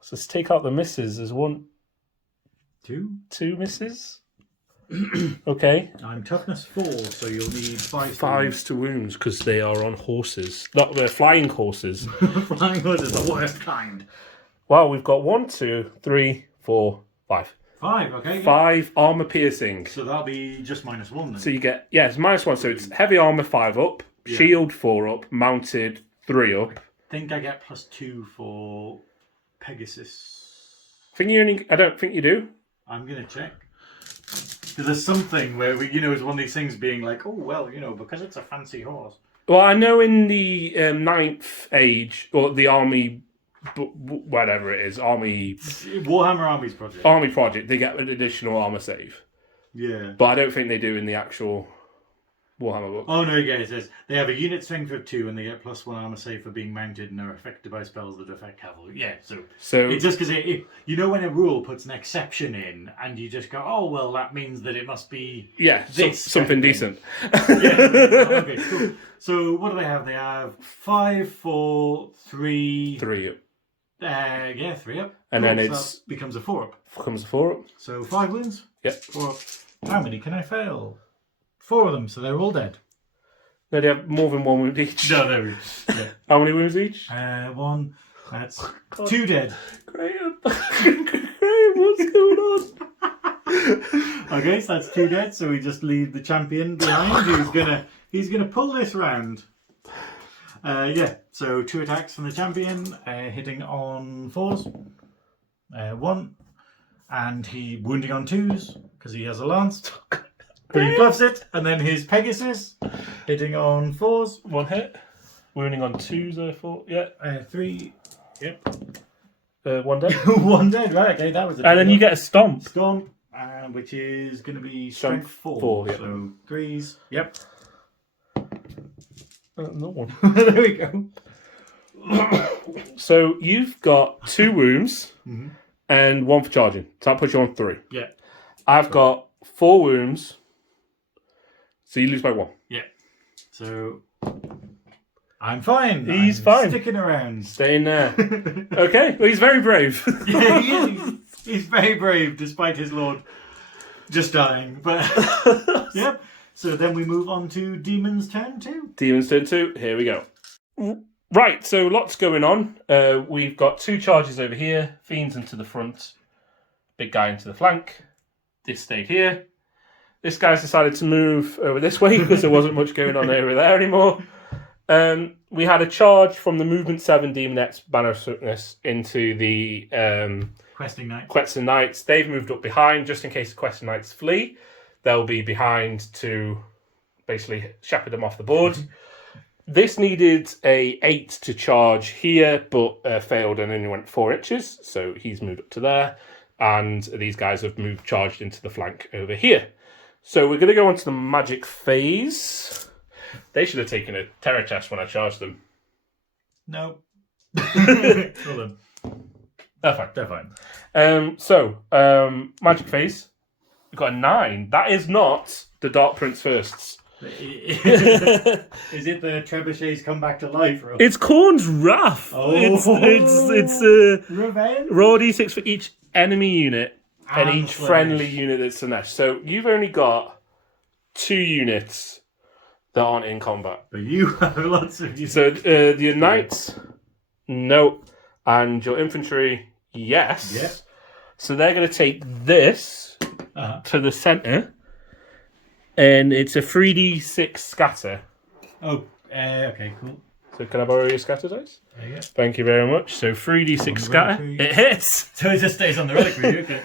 So let's take out the misses. There's 1, 2 misses. Okay. I'm toughness 4, so you'll need 5. 5s to wounds because they are on horses. Not they're flying horses. Flying horses, the worst kind. Wow, we've got 1, 2, 3, 4, 5. 5, okay. 5 armor piercing. So that'll be just -1 then. So you get, it's -1. So it's heavy armor 5 up, shield 4 up, mounted 3 up. I think I get +2 for Pegasus. I don't think you do. I'm going to check. Because there's something where, it's one of these things being like, oh, well, because it's a fancy horse. Well, I know in the 9th age, or the army, whatever it is, Warhammer Armies project. Army project, they get an additional armor save. Yeah. But I don't think they do in the actual Warhammer book. Oh, no, again, it says they have a unit strength of 2 and they get +1 armor save for being mounted and are affected by spells that affect cavalry. Yeah, so it's just because when a rule puts an exception in and you just go, oh, well, that means that it must be something decent. Okay, cool. So what do they have? They have 5, 4, 3. 3 up. 3 up. And cool. then So it's... that becomes a 4 up. Becomes a 4 up. So 5 wounds? Yep. 4 up. How many can I fail? 4 of them, so they're all dead. No, they have more than 1 wound each. No, there we go. Yeah. How many wounds each? 1. That's 2 dead. Graham. Graham, what's going on? Okay, so that's 2 dead. So we just leave the champion behind. He's gonna pull this round. So 2 attacks from the champion, hitting on 4s. 1, and he wounding on 2s because he has a lance. But he bluffs it, and then his Pegasus hitting on 4s. 1 hit. Wounding on 2s, therefore. Yeah. 3. Yep. 1 dead. 1 dead, right? Okay, that was. And then you get a stomp. Stomp, which is going to be strength 4. 4, yeah. So 3s. Yep. No one. There we go. So you've got 2 wounds and 1 for charging. So that puts you on 3. Yeah. I've got 4 wounds. So you lose by 1. Yeah. So I'm fine. He's I'm fine. Sticking around. Staying there. Okay. Well, he's very brave. Yeah, he is. He's very brave despite his lord just dying. But yep. So then we move on to Demon's turn 2. Demon's turn 2. Here we go. Right, so lots going on. We've got 2 charges over here. Fiends into the front. Big guy into the flank. This stayed here. This guy's decided to move over this way because there wasn't much going on over there anymore. We had a charge from the Movement 7 Demonettes Banner of Swiftness into the Questing Knights. Questing Knights. They've moved up behind just in case the Questing Knights flee. They'll be behind to basically shepherd them off the board. This needed a 8 to charge here, but failed and only went 4 inches. So he's moved up to there. And these guys have charged into the flank over here. So we're going to go on to the magic phase. They should have taken a terror test when I charged them. No. Kill them. They're fine. Magic phase. We've got a 9. That is not the Dark Prince firsts. Is it the trebuchets come back to life? Or... It's Khorne's Wrath. Oh, it's revenge. Roll d6 for each enemy unit and each Slaanesh. friendly unit that's Slaanesh. So you've only got 2 units that aren't in combat. But you have lots of units. So your knights, no, and your infantry, yes. Yeah. So they're going to take this to the centre, and it's a 3d6 scatter. Oh, okay, cool. So can I borrow your scatter dice? There you go. Thank you very much. So 3d6 scatter. It hits. So it just stays on the reliquary, okay.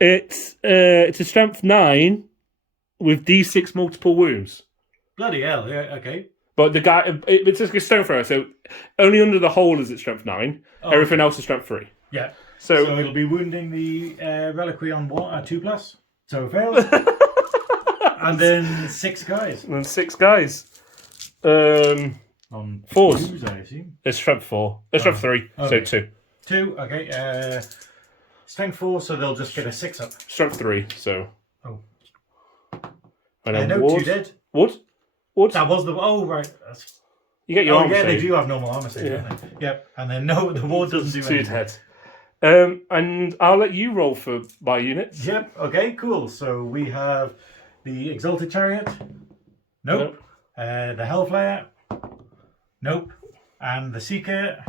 It's a strength 9 with d6 multiple wounds. Bloody hell, yeah, okay. But the guy, it's just a stone thrower, so only under the hole is it strength 9. Oh, Everything else is strength 3. Yeah. So So it'll be wounding the reliquary on 2+. So it fails. And then 6 guys. And then 6 guys. On 4s. 2s, I assume. It's strength 4. It's strength 3, okay. so 2. 2, okay. Strength 4, so they'll just get a 6 up. Strength 3, so. Oh. And then no, Wood. 2 dead. Wood? That was the. Oh, right. That's... You get your armor yeah, save. they do have normal armor save, don't they? Yep. And then no, the ward doesn't do 2 anything. dead. And I'll let you roll for my units. Yep. Okay. Cool. So we have the Exalted Chariot. Nope. The Hellflare. Nope. And the Seeker.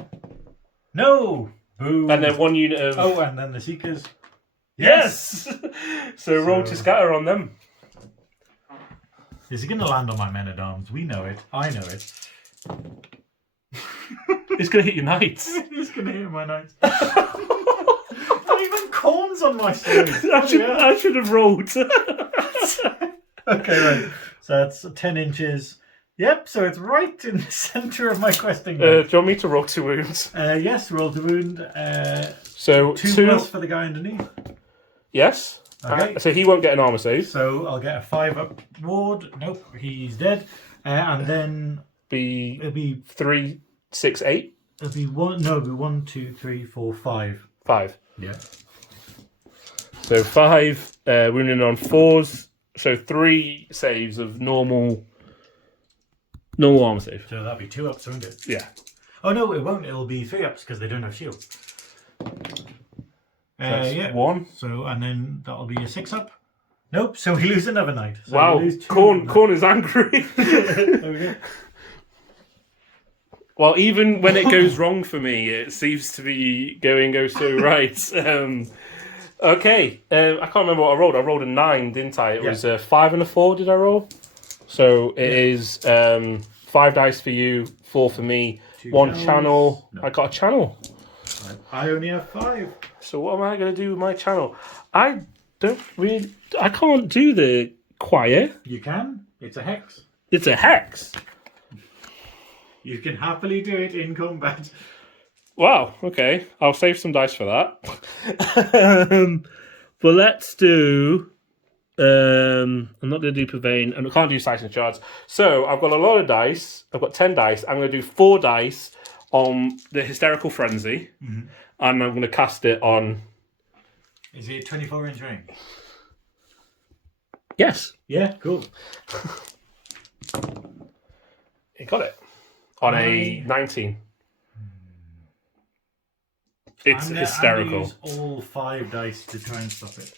No. Boo. And then 1 unit of. Oh, and then the Seekers. Yes! So roll to scatter on them. Is he going to land on my men at arms? We know it. I know it. It's going to hit your knights. He's going to hit my knights. Not even corns on my sword. I should have rolled. Okay, right. So that's 10 inches. Yep, so it's right in the centre of my questing. Do you want me to roll 2 wounds? Yes, roll the wound. So 2 plus for the guy underneath. Yes. Okay. So he won't get an armor save. So I'll get a 5 up ward. Nope, he's dead. And then it'll be 3, 6, 8. It'll be 1. No, it'll be 1, 2, 3, 4, 5. 5. Yeah. So 5 wounding on 4s. So 3 saves of normal armor save. So that'll be 2 ups, won't it? Yeah. Oh no, it won't. It'll be 3 ups because they don't have shield. That's yeah. 1. So and then that'll be a 6 up. Nope. So we lose another knight. So Wow. we lose 2 Corn is angry. Okay. Well, even when it goes wrong for me, it seems to be going so right. Okay. I can't remember what I rolled. I rolled a 9, didn't I? It was a 5 and a 4. Did I roll? So it is 5 dice for you, 4 for me, 1 channels. channel. No. I got a channel. I only have 5. So what am I going to do with my channel? I can't do the choir. You can. It's a hex. It's a hex. You can happily do it in combat. Wow, okay. I'll save some dice for that. But let's do... I'm not going to do Purveying, and I can't do Sight and Shards. So I've got a lot of dice. I've got 10 dice. I'm going to do 4 dice on the Hysterical Frenzy, and I'm going to cast it on... Is it 24-inch range? Yes. Yeah, cool. You got it. On a 19. It's hysterical. I'm gonna use all 5 dice to try and stop it.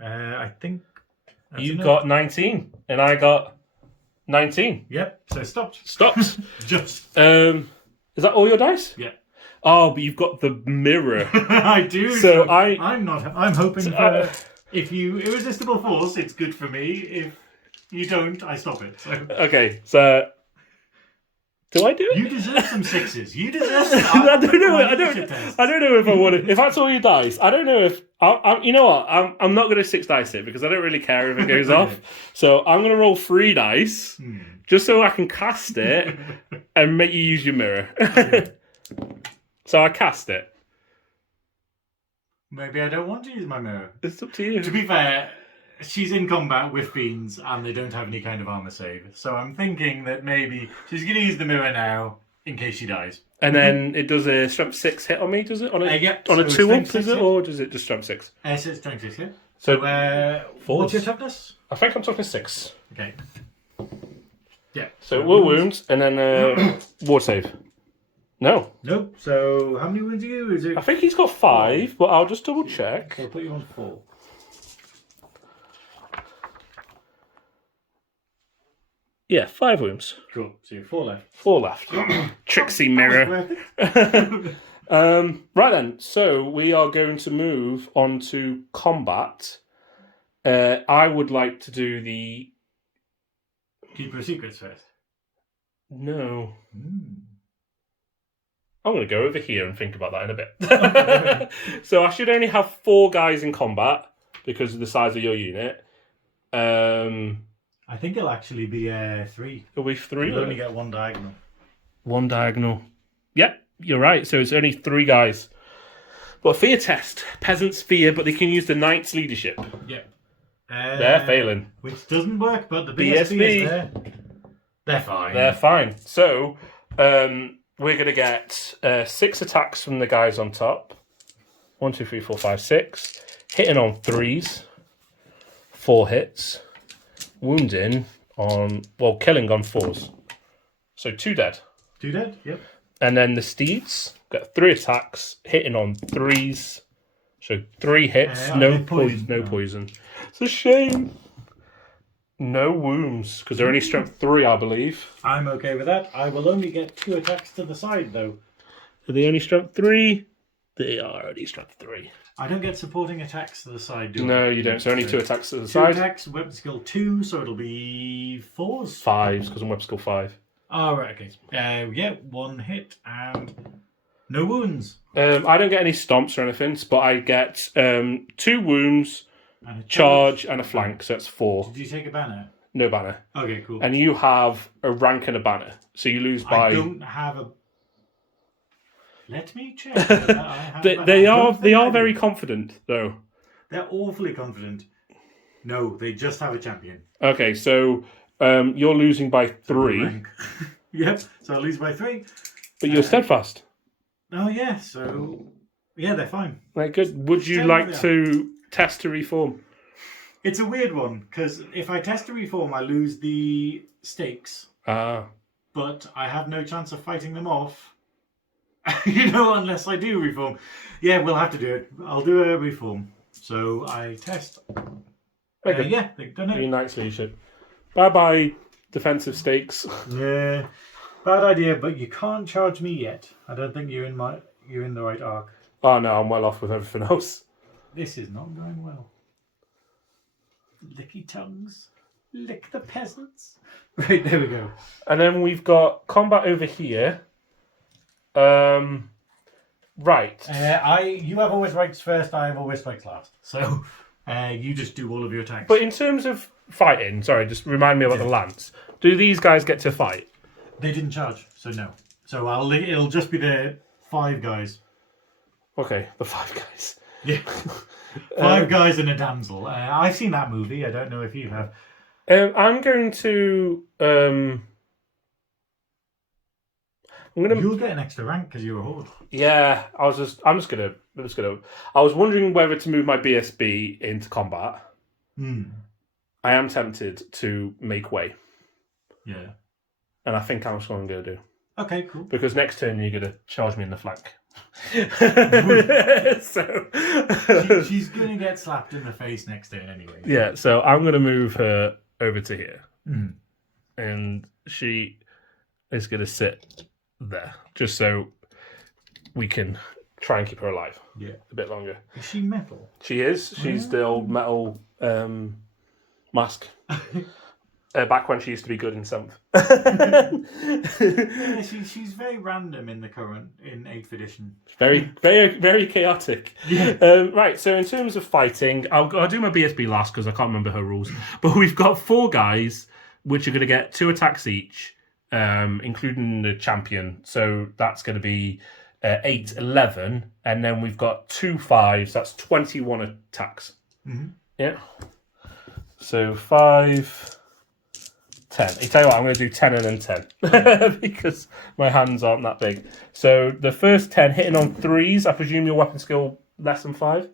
I think You enough. got 19, and I got 19. Yep. So stopped. Stopped. Just. Is that all your dice? Yeah. Oh, but you've got the mirror. I do. So I'm not. I'm hoping for. If you irresistible force, it's good for me. If you don't, I stop it. So. Okay, so do I do it? You deserve some 6s. You deserve some. I don't know. I don't know if I want to. If that's all your dice, I don't know if. You know what? I'm not going to 6 dice it because I don't really care if it goes off. So I'm going to roll 3 dice just so I can cast it and make you use your mirror. So I cast it. Maybe I don't want to use my mirror. It's up to you. To be fair, she's in combat with fiends and they don't have any kind of armor save. So I'm thinking that maybe she's going to use the mirror now in case she dies. And then it does a strength 6 hit on me, does it? On a yeah, on a so 2 up, strength is 6 it? hit. Or does it just strength 6? So it's strength 6, yeah? So, What's your toughness? I think I'm talking 6. Okay. Yeah. So will wounds and then ward save. No. Nope. So how many wounds are you? Is it? I think he's got 5, but I'll just double check. I'll put you on 4. Yeah, 5 wounds. Cool. So you're 4 left. 4 left. Tricksy mirror. Right then, so we are going to move on to combat. I would like to do the... Keeper of Secrets first. No. Mm. I'm going to go over here and think about that in a bit. So I should only have 4 guys in combat because of the size of your unit. I I think it'll actually be 3. It'll be 3. You'll only get 1 diagonal. 1 diagonal. Yep, you're right. So it's only 3 guys. But fear test. Peasants fear, but they can use the knight's leadership. Yep. They're failing. Which doesn't work, but the BSB is there. They're fine. They're fine. So we're going to get 6 attacks from the guys on top. 1, 2, 3, 4, 5, 6. Hitting on 3s. 4 hits. Wounding on... Well, killing on 4s. So 2 dead. 2 dead, yep. And then the steeds got 3 attacks, hitting on 3s. So 3 hits, no poison. No poison. It's a shame. No wounds, because they're only strength 3, I believe. I'm okay with that. I will only get 2 attacks to the side, though. Are they only strength 3? They are only strength 3. I don't get supporting attacks to the side, do I? No, you don't. So only 2 attacks to the 2 side. 2 attacks, weapon skill 2, so it'll be 4s? 5s, because I'm weapon skill 5. Oh, right, okay. Yeah, 1 hit and no wounds. I don't get any stomps or anything, but I get 2 wounds, And a charge, and a flank, so that's 4. Did you take a banner? No banner. Okay, cool. And you have a rank and a banner, so you lose by... I don't have a... Let me check. They are very confident, though. They're awfully confident. No, they just have a champion. Okay, so you're losing by 3, Rank. Yep, so I lose by 3. but you're steadfast. Oh, yeah, so... Yeah, they're fine. Like, good. Would you Tell like me that. to test to reform? It's a weird one, because if I test to reform, I lose the stakes, Ah. but I have no chance of fighting them off. Unless I do reform. Yeah, we'll have to do it. I'll do a reform. So I test. Okay. Yeah, they've done Your it. knight's leadership. Bye-bye, defensive stakes. Yeah, bad idea, but you can't charge me yet. I don't think you're in the right arc. Oh, no, I'm well off with everything else. This is not going well. Licky tongues. Lick the peasants. Right, there we go. And then we've got combat over here. Right. You have always strikes first, I have always strikes last. So you just do all of your attacks. But in terms of fighting, sorry, just remind me about the lance. Do these guys get to fight? They didn't charge, so no. So it'll just be the 5 guys. Okay, the 5 guys. Yeah. 5 guys and a damsel. I've seen that movie. I don't know if you have. I'm going to. You'll get an extra rank because you're a horde. Yeah, I'm just gonna. I was wondering whether to move my BSB into combat. I am tempted to make way, Yeah. and I think I'm just what I'm gonna do. Okay, cool. Because next turn you're gonna charge me in the flank. So She's going to get slapped in the face next turn anyway. yeah, so I'm gonna move her over to here, Mm. and she is gonna sit there, just so we can try and keep her alive Yeah. a bit longer. Is she metal? She is. She's the old metal mask. Back when she used to be good in 7th. Yeah, she's very random in 8th edition. Very, very, very chaotic. Yeah. Right, so in terms of fighting, I'll do my BSB last because I can't remember her rules. But we've got 4 guys, which are going to get 2 attacks each, including the champion. So that's going to be 8, 11. And then we've got 2 5s. That's 21 attacks. Mm-hmm. Yeah. So 5... 10. I tell you what, I'm going to do 10 and then 10 because my hands aren't that big. So the first 10 hitting on 3s. I presume your weapon skill less than 5.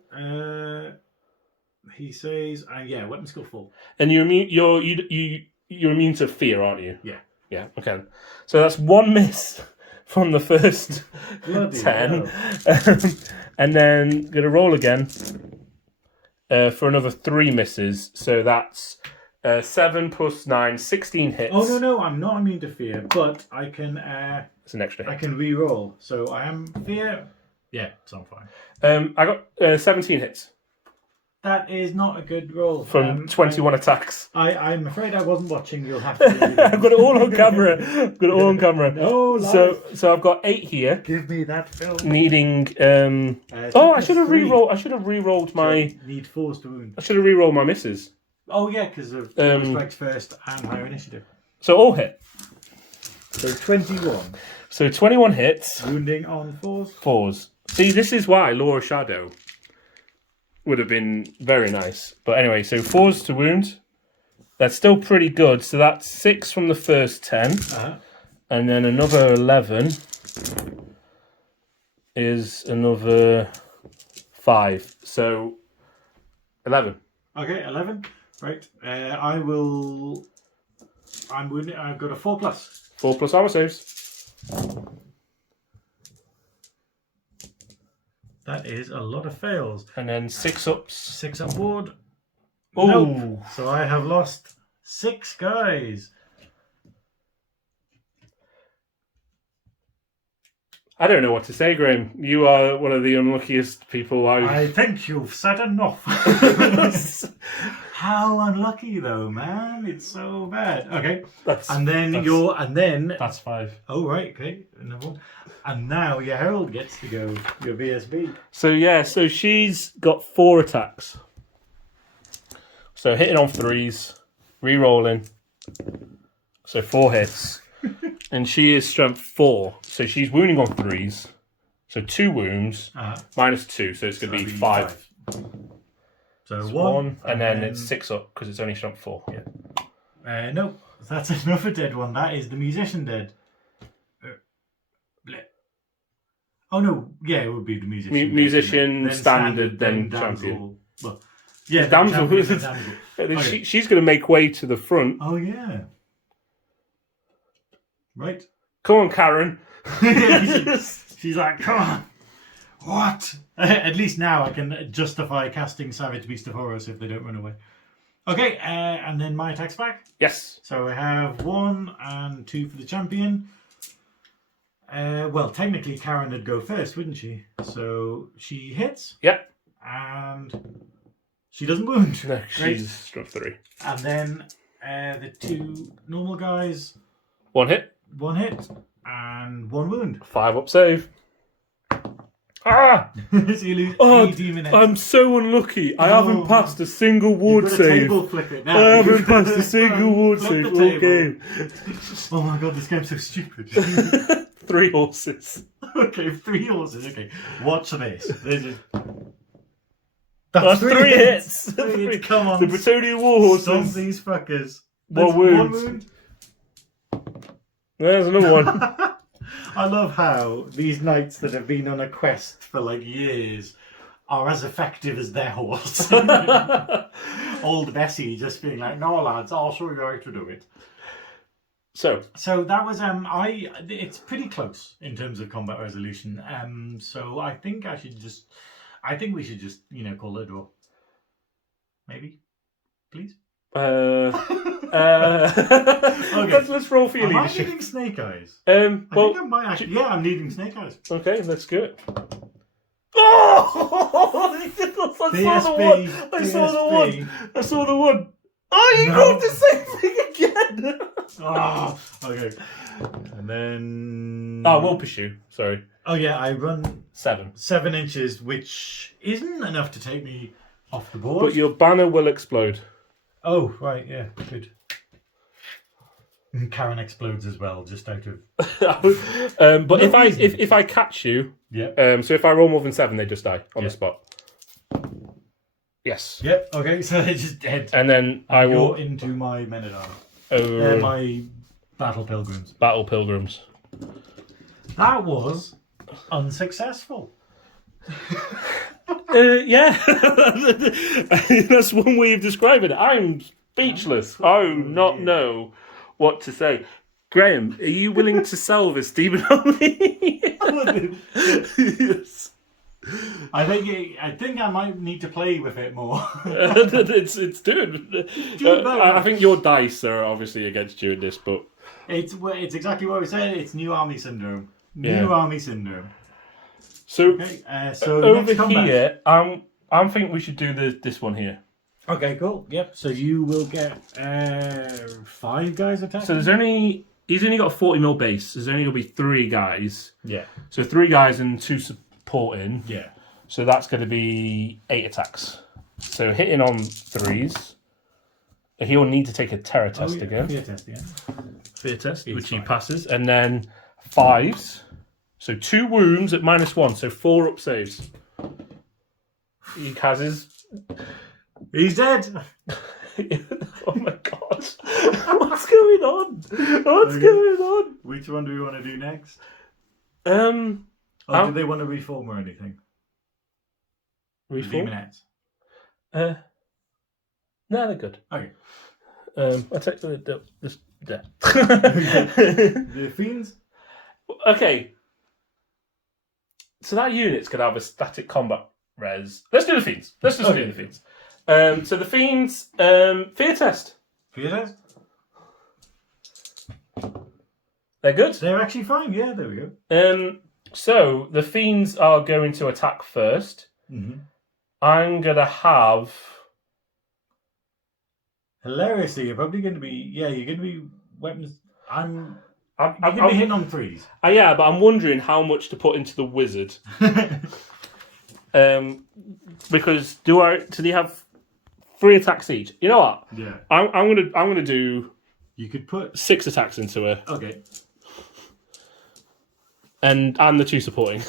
He says, yeah, weapon skill 4. And you're immune to fear, aren't you? Yeah. Yeah. Okay. So that's 1 miss from the first Bloody 10, and then going to roll again for another 3 misses. So that's 7 plus 9, 16 hits. Oh no, I'm not immune to fear, but I can. It's an extra hit. I can re-roll, so I am fear. Yeah, so I'm fine. I got 17 hits That is not a good roll. from 21 attacks. I'm afraid I wasn't watching. You'll have to. I've got it all on camera. No, lies. So I've got 8 here. Give me that film. Needing. I should have re-rolled. I should have re-rolled my. Need force to wound. I should have re-rolled my misses. Oh yeah, because of strikes first and higher initiative. So all hit. So 21. So 21 hits. Wounding on 4s. 4s. See, this is why Law of Shadow would have been very nice. But anyway, so 4s to wound. That's still pretty good. So that's 6 from the first 10. Uh-huh. And then another 11 is another 5. So 11. Okay, 11. Right. I'm wounded. I've got a 4+. 4 plus armor saves. That is a lot of fails. And then 6 ups. 6 up ward. Ooh. Nope. So I have lost 6 guys. I don't know what to say, Graham. You are one of the unluckiest people I think you've said enough. How unlucky though, man! It's so bad. Okay, That's 5. Oh right, okay, another one. And now your herald gets to go. Your VSB. So she's got 4 attacks. So hitting on 3s, re-rolling. So 4 hits. And she is strength 4. So she's wounding on 3s. So 2 wounds, minus 2. So it's going to be 5. So it's 1. And then it's 6 up because it's only strength 4. Yeah. No, that's another dead one. That is the musician dead. Oh no, yeah, it would be the musician. Musician, then standard, then damsel. champion. Well, yeah, Damsel. then damsel. Okay. She's going to make way to the front. Oh yeah. Right. Come on, Karen. She's like, come on. What? At least now I can justify casting Savage Beast of Horus if they don't run away. Okay, and then my attack's back. Yes. So I have 1 and 2 for the champion. Well, technically Karen would go first, wouldn't she? So she hits. Yep. And she doesn't wound. No, she's strength 3. And then the 2 normal guys. 1 hit. 1 hit and 1 wound. 5 up save. Ah! So you lose Oh, 80 minutes. I'm so unlucky. I haven't passed a single ward You've got a save. table flip it now. I haven't passed a single ward Flip save the all table. game. Oh my god, this game's so stupid. 3 horses. Okay, 3 horses. Okay, watch this. That's 3 hits. Come on. The Bretonnia war Stop horses. these fuckers. 1 wound. There's another one. I love how these knights that have been on a quest for like years are as effective as their horse. Old Bessie just being like, no lads, I'll show you how to do it. So that was it's pretty close in terms of combat resolution. So I think we should just, call it a draw. Maybe? Please? Okay. Let's roll for your Am I leadership. needing Snake Eyes? Well, I think I might actually. Yeah, I'm needing Snake Eyes. okay, let's go. Oh! I saw the one. Oh, you got the same thing again. Oh, okay. And then. Oh, we'll pursue. Sorry. Oh yeah, I run 7. 7 inches, which isn't enough to take me off the board. But your banner will explode. Oh right, yeah, good. And Karen explodes as well, just out of. But No if I catch you, Yeah. so if I roll more than 7, they just die on the spot. Yes. Yep. Okay, so they're just dead. And then I will go into my men at arms. My battle pilgrims. battle pilgrims. That was unsuccessful. Yeah, that's one way of describing it. I'm speechless. I do not know what to say. Graham, are you willing to sell this demon army? Yes. I think I might need to play with it more. it's doing. I think your dice are obviously against you in this, but it's exactly what we said. It's new army syndrome. Yeah. New army syndrome. so Okay, so over next combat. here, I'm thinking we should do this one here. Okay, cool. Yep. So you will get 5 guys attacking. So he's only got a 40 mil base. There's only gonna be 3 guys. Yeah. So 3 guys and 2 supporting. Yeah. So that's going to be 8 attacks. So hitting on 3s. He'll need to take a terror test again. Fear test, yeah. Fear test, He's which he fine. passes, and then 5s. So 2 wounds at -1, so 4 up saves. He has his. He's dead. Oh my god! What's going on? What's going on? Which one do we want to do next? Do they want to reform or anything? Reform? Demonettes. No, they're good. Okay. I take the The fiends. Okay. So that unit's gonna have a static combat res. Let's do the fiends. Let's just do the fiends. So the fiends, fear test. Fear test. They're good. They're actually fine. Yeah, there we go. So the fiends are going to attack first. Mm-hmm. I'm gonna have. Hilariously, you're probably going to be. Yeah, you're going to be weapons. I'm You're going to be hitting on 3s. Yeah, but I'm wondering how much to put into the wizard. Because do they have 3 attacks each? You know what? Yeah. I'm gonna do. You could put 6 attacks into her. Okay. And the 2 supporting.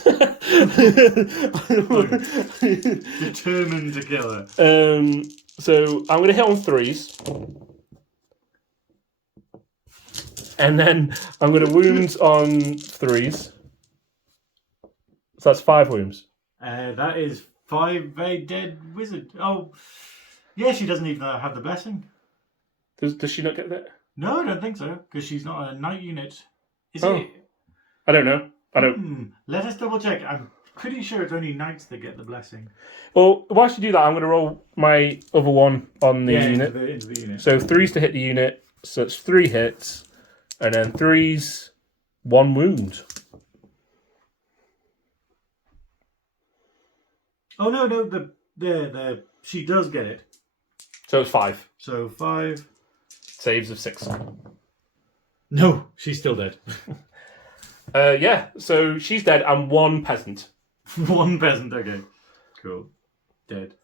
Determined to kill her. So I'm going to hit on 3s. And then I'm going to wound on 3s. So that's 5 wounds. That is 5 very dead wizard. Oh, yeah, she doesn't even have the blessing. Does she not get that? No, I don't think so, because she's not a knight unit. Is Oh. it? I don't know. I don't. Let us double check. I'm pretty sure it's only knights that get the blessing. Well, whilst you do that, I'm going to roll my other one on the unit. Into the unit. So 3s to hit the unit. So it's 3 hits. And then 3s, 1 wound. Oh no, the she does get it. So it's 5. So 5. Saves of 6. No, she's still dead. Yeah, so she's dead and 1 peasant. 1 peasant, okay. Cool. Dead.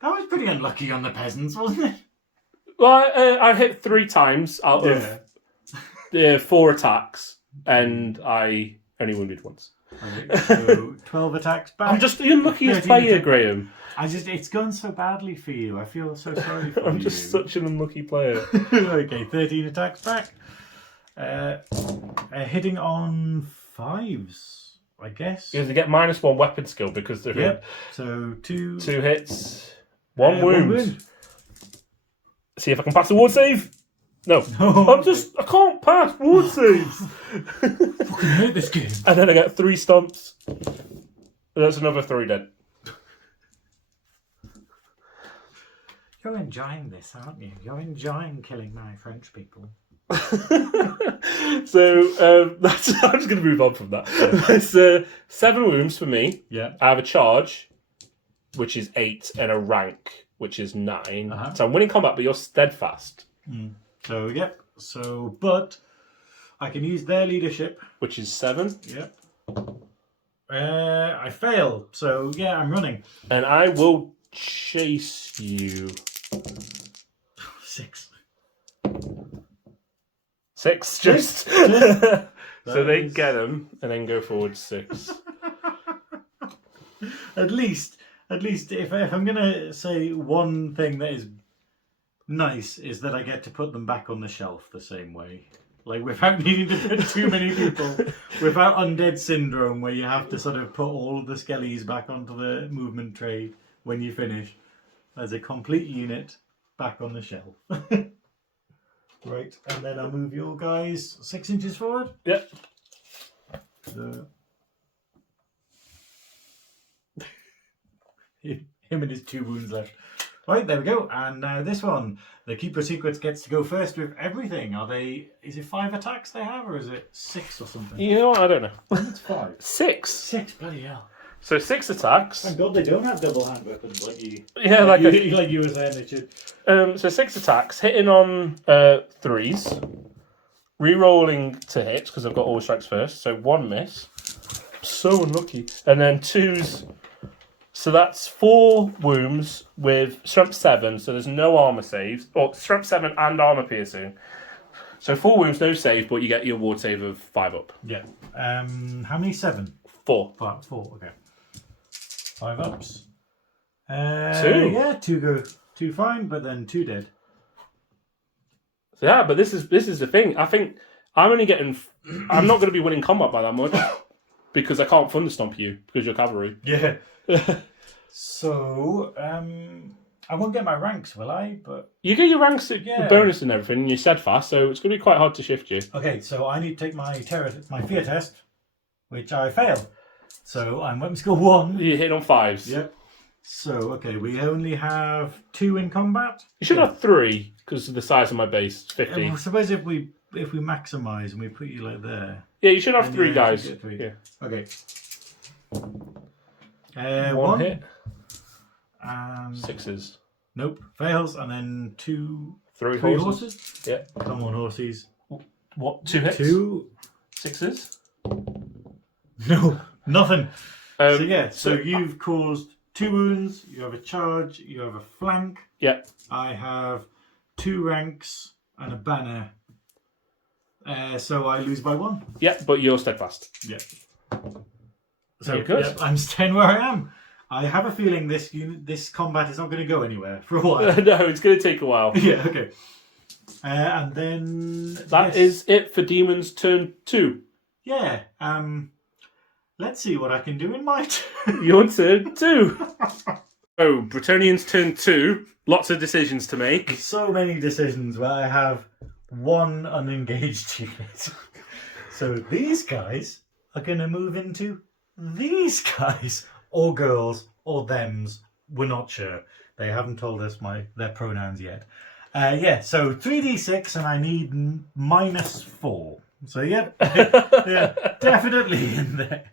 That was pretty unlucky on the peasants, wasn't it? Well, I hit 3 times out of 4 attacks, and I only wounded once. Okay, so 12 attacks back. I'm just the unluckiest 13 player, attacks. Graham. It's gone so badly for you. I feel so sorry for you. I'm just such an unlucky player. Okay, 13 attacks back. Hitting on 5s, I guess. Because they get -1 weapon skill because they're Yep. So 2 hits, 1 wound. 1 wound. See if I can pass the ward save. No, I can't pass ward saves. Fucking hate this game. And then I get 3 stomps. That's another 3 dead. You're enjoying this, aren't you? You're enjoying killing my French people. So I'm just going to move on from that. That's 7 wounds for me. Yeah. I have a charge, which is 8, and a rank, which is 9. So I'm winning combat, but you're steadfast. So, yep. So, but I can use their leadership. Which is 7. Yep. I fail. So, yeah, I'm running. And I will chase you. 6. 6, just. That So they is- get them and then go forward 6. At least, if I'm going to say one thing that is nice, is that I get to put them back on the shelf the same way. Like, without needing to put too many people, without undead syndrome, where you have to sort of put all of the skellies back onto the movement tray when you finish. As a complete unit, back on the shelf. Right, and then I'll move your guys 6 inches forward. Yep. So... him and his 2 wounds left. Right, there we go. And now this one. The Keeper of Secrets gets to go first with everything. Is it 5 attacks they have, or is it 6 or something? You know what? I don't know. I think it's 5. 6. 6, bloody hell. So 6 attacks. Thank God they don't have double hand weapons like you. Yeah, like you were saying they should. So 6 attacks, hitting on 3s, re-rolling to hit because I've got all strikes first. So 1 miss. So unlucky. And then 2s So that's 4 wounds with strength 7, so there's no armor saves. Or strength 7 and armor piercing. So 4 wounds, no save, but you get your ward save of 5 up. Yeah. How many? 7? 4. 4, okay. 5 ups. 2. Yeah, 2 go. 2 fine, but then 2 dead. So yeah, but this is the thing. I think I'm only getting... I'm not going to be winning combat by that much. Because I can't thunderstomp you, because you're cavalry. Yeah. So, I won't get my ranks, will I? But you get your ranks, Yeah. bonus and everything, and you're steadfast, so it's going to be quite hard to shift you. okay, so I need to take my fear test, which I fail. So I'm weapon skill 1. You hit on 5s. Yep. So okay, we only have 2 in combat. You should have 3 because of the size of my base. 50. I suppose if we maximise and we put you like there. Yeah, you should have then 3 you guys. should get 3. Yeah. Okay. 1 hit. And 6s. nope, fails, and then 3 3 horses. horses. Yeah. Come on, horses. What? 2 hits. 2. 6s. No, nothing. Um, So yeah, so you've caused 2 wounds, you have a charge, you have a flank. Yeah. I have 2 ranks and a banner. So I lose by 1. Yeah, but you're steadfast. Yeah. So good. Yeah, I'm staying where I am. I have a feeling this combat is not going to go anywhere for a while. No, it's going to take a while. Yeah, okay. And then That is it for Demon's turn 2. Yeah. Let's see what I can do in my turn. Your turn 2. Oh, Bretonnian's turn 2. Lots of decisions to make. So many decisions where I have 1 unengaged unit. So these guys are going to move into these guys, or girls, or thems. We're not sure. They haven't told us their pronouns yet. Yeah, so 3d6 and I need -4. So yeah, yeah, definitely in there.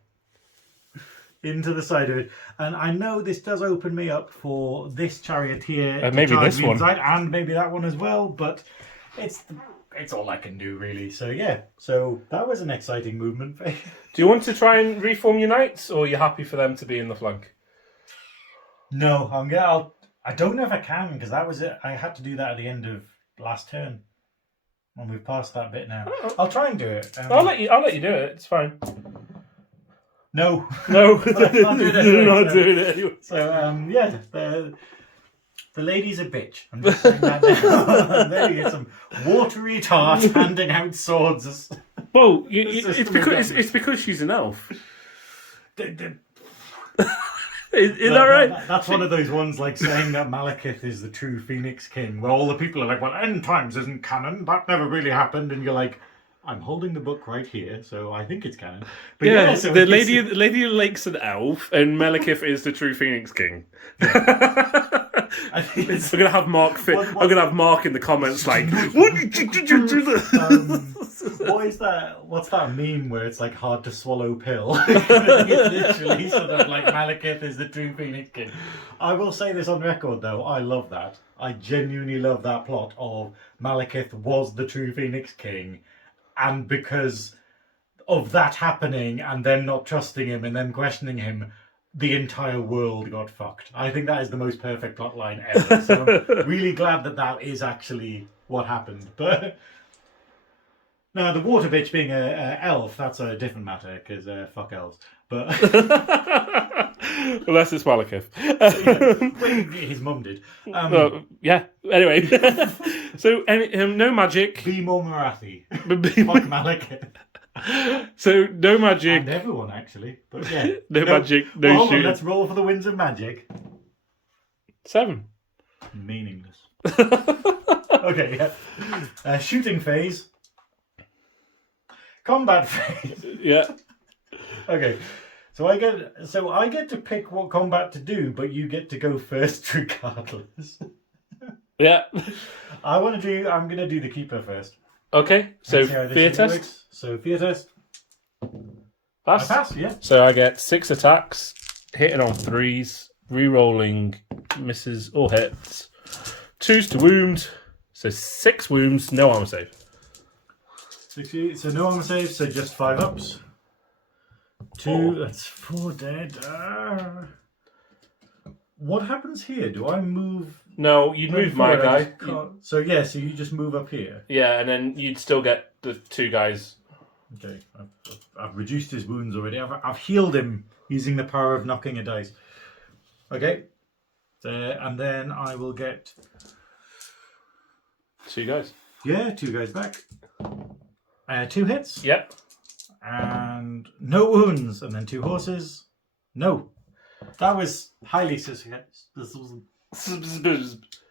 Into the side of it. And I know this does open me up for this charioteer. to maybe charge this me one. inside, and maybe that one as well, but it's all I can do, really. So yeah, so that was an exciting movement. Do you want to try and reform your knights, or are you happy for them to be in the flank? No, I don't know if I can, because that was it. I had to do that at the end of last turn. And we've passed that bit now. I'll try and do it. I'll let you do it. It's fine. No. No, I'm not doing it you're anyway, not so- doing it anyway. So yeah, the lady's a bitch. I'm just saying that now. There you get some watery tart handing out swords. Well, It's because she's an elf. D- Is that right? That's one of those ones like saying that Malekith is the true Phoenix King, where all the people are like, well, end times isn't canon. That never really happened. And you're like, I'm holding the book right here, so I think it's canon. But Yeah, so the it's- lady Lake's an elf, and Malekith is the true Phoenix King. I think it's, We're gonna have Mark. I'm gonna have Mark in the comments like, "What did you do?" what is that? What's that meme where it's like hard to swallow pill? It's literally sort of like Malekith is the true Phoenix King. I will say this on record though, I love that. I genuinely love that plot of Malekith was the true Phoenix King, and because of that happening and them not trusting him and then questioning him, the entire world got fucked. I think that is the most perfect plot line ever. So I'm really glad that is actually what happened. But now the water bitch being a elf, that's a different matter because fuck elves. But Unless it's Malekith. well, his mum did. Yeah. Anyway, so no magic. Be more Marathi. Fuck Malekith. So no magic. And everyone actually. But yeah. No magic. No Well, hold on, shooting. let's roll for the winds of magic. 7. Meaningless. Okay, yeah. Shooting phase. Combat phase. Yeah. Okay. So I get to pick what combat to do, but you get to go first regardless. Yeah. I'm gonna do the keeper first. Okay. So Let's see how this fear shit test. works. So fear test. Pass. I pass, yeah. So I get 6 attacks, hitting on 3s, re-rolling misses or hits, 2s to wound. So 6 wounds, no armor save. 60, so no armor save, so just 5 ups. 2, that's 4 dead. what happens here? Do I move? No, you'd move my forward? I guy. just can't- So yeah, so you just move up here. Yeah, and then you'd still get the 2 guys. Okay, I've reduced his wounds already. I've healed him using the power of knocking a dice. Okay, and then I will get 2 guys. 2 guys back. 2 hits. Yep. And no wounds, and then 2 horses. No, that was highly successful.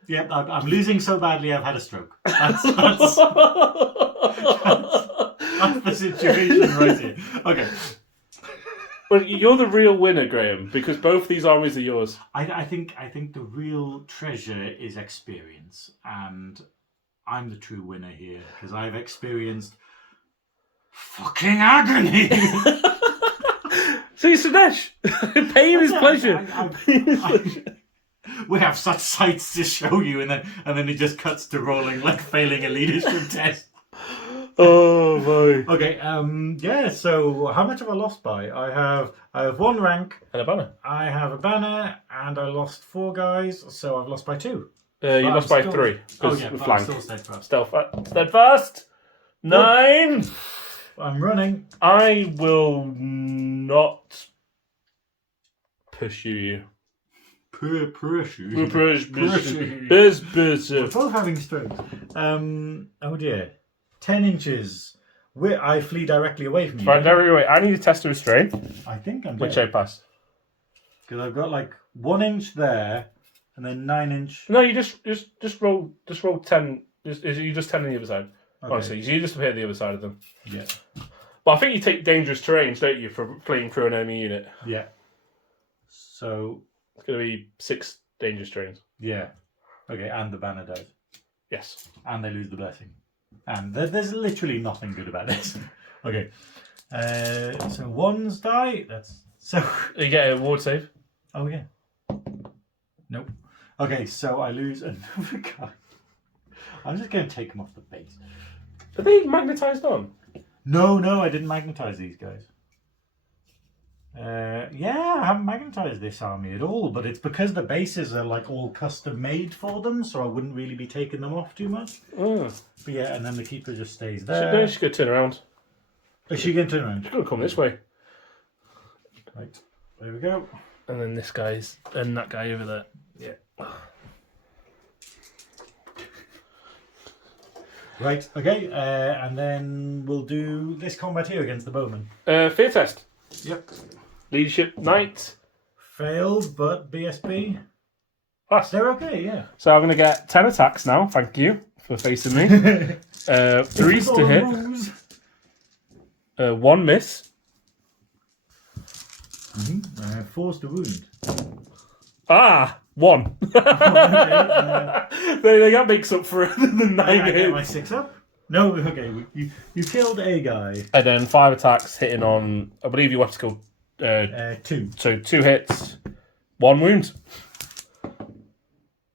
Yep, I'm losing so badly. I've had a stroke. That's the situation right here. Okay. Well, you're the real winner, Graham, because both these armies are yours. I think the real treasure is experience, and I'm the true winner here because I've experienced fucking agony. See, Slaanesh, pain is pleasure. We have such sights to show you, and then it just cuts to rolling like failing a leadership test. Oh boy. Okay, yeah, so how much have I lost by? I have 1 rank, And a banner. I have a banner, and I lost 4 guys, so I've lost by 2. You lost by still- 3. Oh yeah, with but flank. I'm still steadfast. Steadfast. 9. I'm running. I will not pursue you. Pursue. We're both having strokes. Oh dear. 10 inches. I flee directly away from you. Right, very way. I need a test of restraint, I think I'm which I dead. pass. Because I've got like 1 inch there, and then 9 inch. No, you just roll 10. You just 10 on the other side. Okay. Honestly, so you just hit the other side of them. Yeah. But I think you take dangerous terrains, don't you, for fleeing through an enemy unit? Yeah. So, It's going to be 6 dangerous terrains. yeah. Okay, and the banner dies. Yes. And they lose the blessing. And there's literally nothing good about this. Okay. So 1s die. That's so. You get a ward save. Oh yeah. Nope. Okay, so I lose another guy. I'm just going to take them off the base. Are they magnetised on? No, I didn't magnetize these guys. Yeah, I haven't magnetized this army at all, but it's because the bases are like all custom made for them, so I wouldn't really be taking them off too much. Oh. But yeah, and then the keeper just stays No, there. she's going to turn around. Is she going to turn around? She's going to come this way. Right, there we go. And then this guy's, and that guy over there. Yeah. Right, okay, and then we'll do this combat here against the bowman. Fear test. Yep. Leadership Knight. Failed, but BSB. Pass. They're okay, yeah. So I'm going to get 10 attacks now. Thank you for facing me. 3s to hit. Rules. 1 miss. Forced to wound. Ah! 1. That makes up for the 9 I get my hits. 6 up? No, okay, you killed a guy. And then 5 attacks hitting on, I believe your weapon skill. 2. So 2 hits, 1 wound.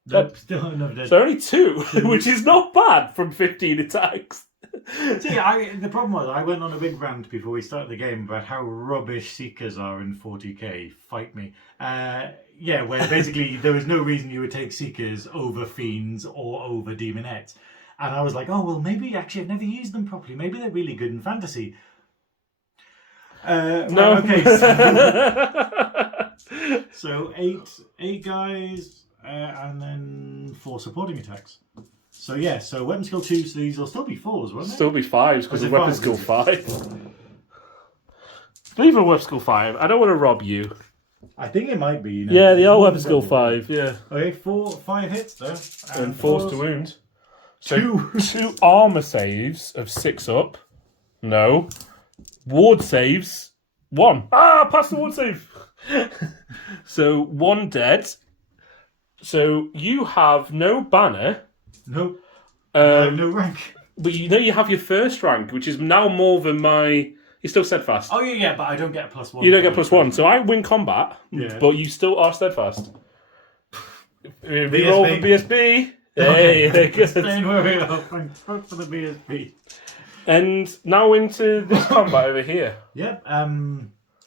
Nope, still another dead. So only 2, which is not bad from 15 attacks. See, the problem was I went on a big rant before we started the game about how rubbish Seekers are in 40k. Fight me. Yeah, where basically there was no reason you would take Seekers over Fiends or over Demonettes. And I was like, oh, well, maybe actually I've never used them properly. Maybe they're really good in fantasy. No. Okay. So 8 guys, and then 4 supporting attacks. So yeah, so weapon skill 2, so these will still be 4s, won't they? Still be 5s because Was of it weapon 5s? skill 5. Leave a weapon skill 5. I don't want to rob you. I think it might be. You know, Yeah, the old weapon skill 5. Yeah. Okay, 5 hits there. And forced to wound. So 2. 2 armor saves of 6 up. No. Ward saves. 1. Ah, pass the ward save. So 1 dead. So you have no banner. Nope. No rank. But you know you have your first rank, which is now more than my... You're still steadfast. Oh yeah, but I don't get a +1. You don't get +1, so I win combat, Yeah. but you still are steadfast. We roll for BSB. Okay. Hey, good. Explain where we are. Thanks for the BSB. And now into this combat over here. Yep.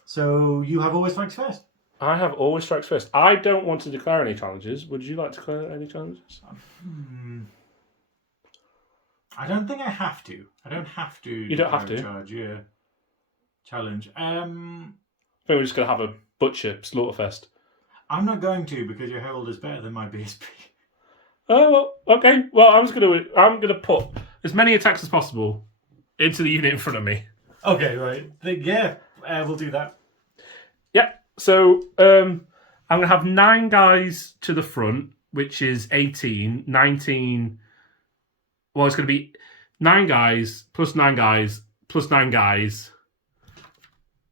So you have always flanks first. I have always strikes first. I don't want to declare any challenges. Would you like to declare any challenges? I don't think I have to. I don't have to. You don't have to? Charge, yeah. Challenge. I think we're just going to have a butcher slaughterfest. I'm not going to because your herald is better than my BSP. Oh, well, okay. Well, I'm gonna put as many attacks as possible into the unit in front of me. Okay, right. We'll do that. Yeah. So I'm gonna have 9 guys to the front, which is 18, 19. Well, it's gonna be 9 guys plus 9 guys plus 9 guys.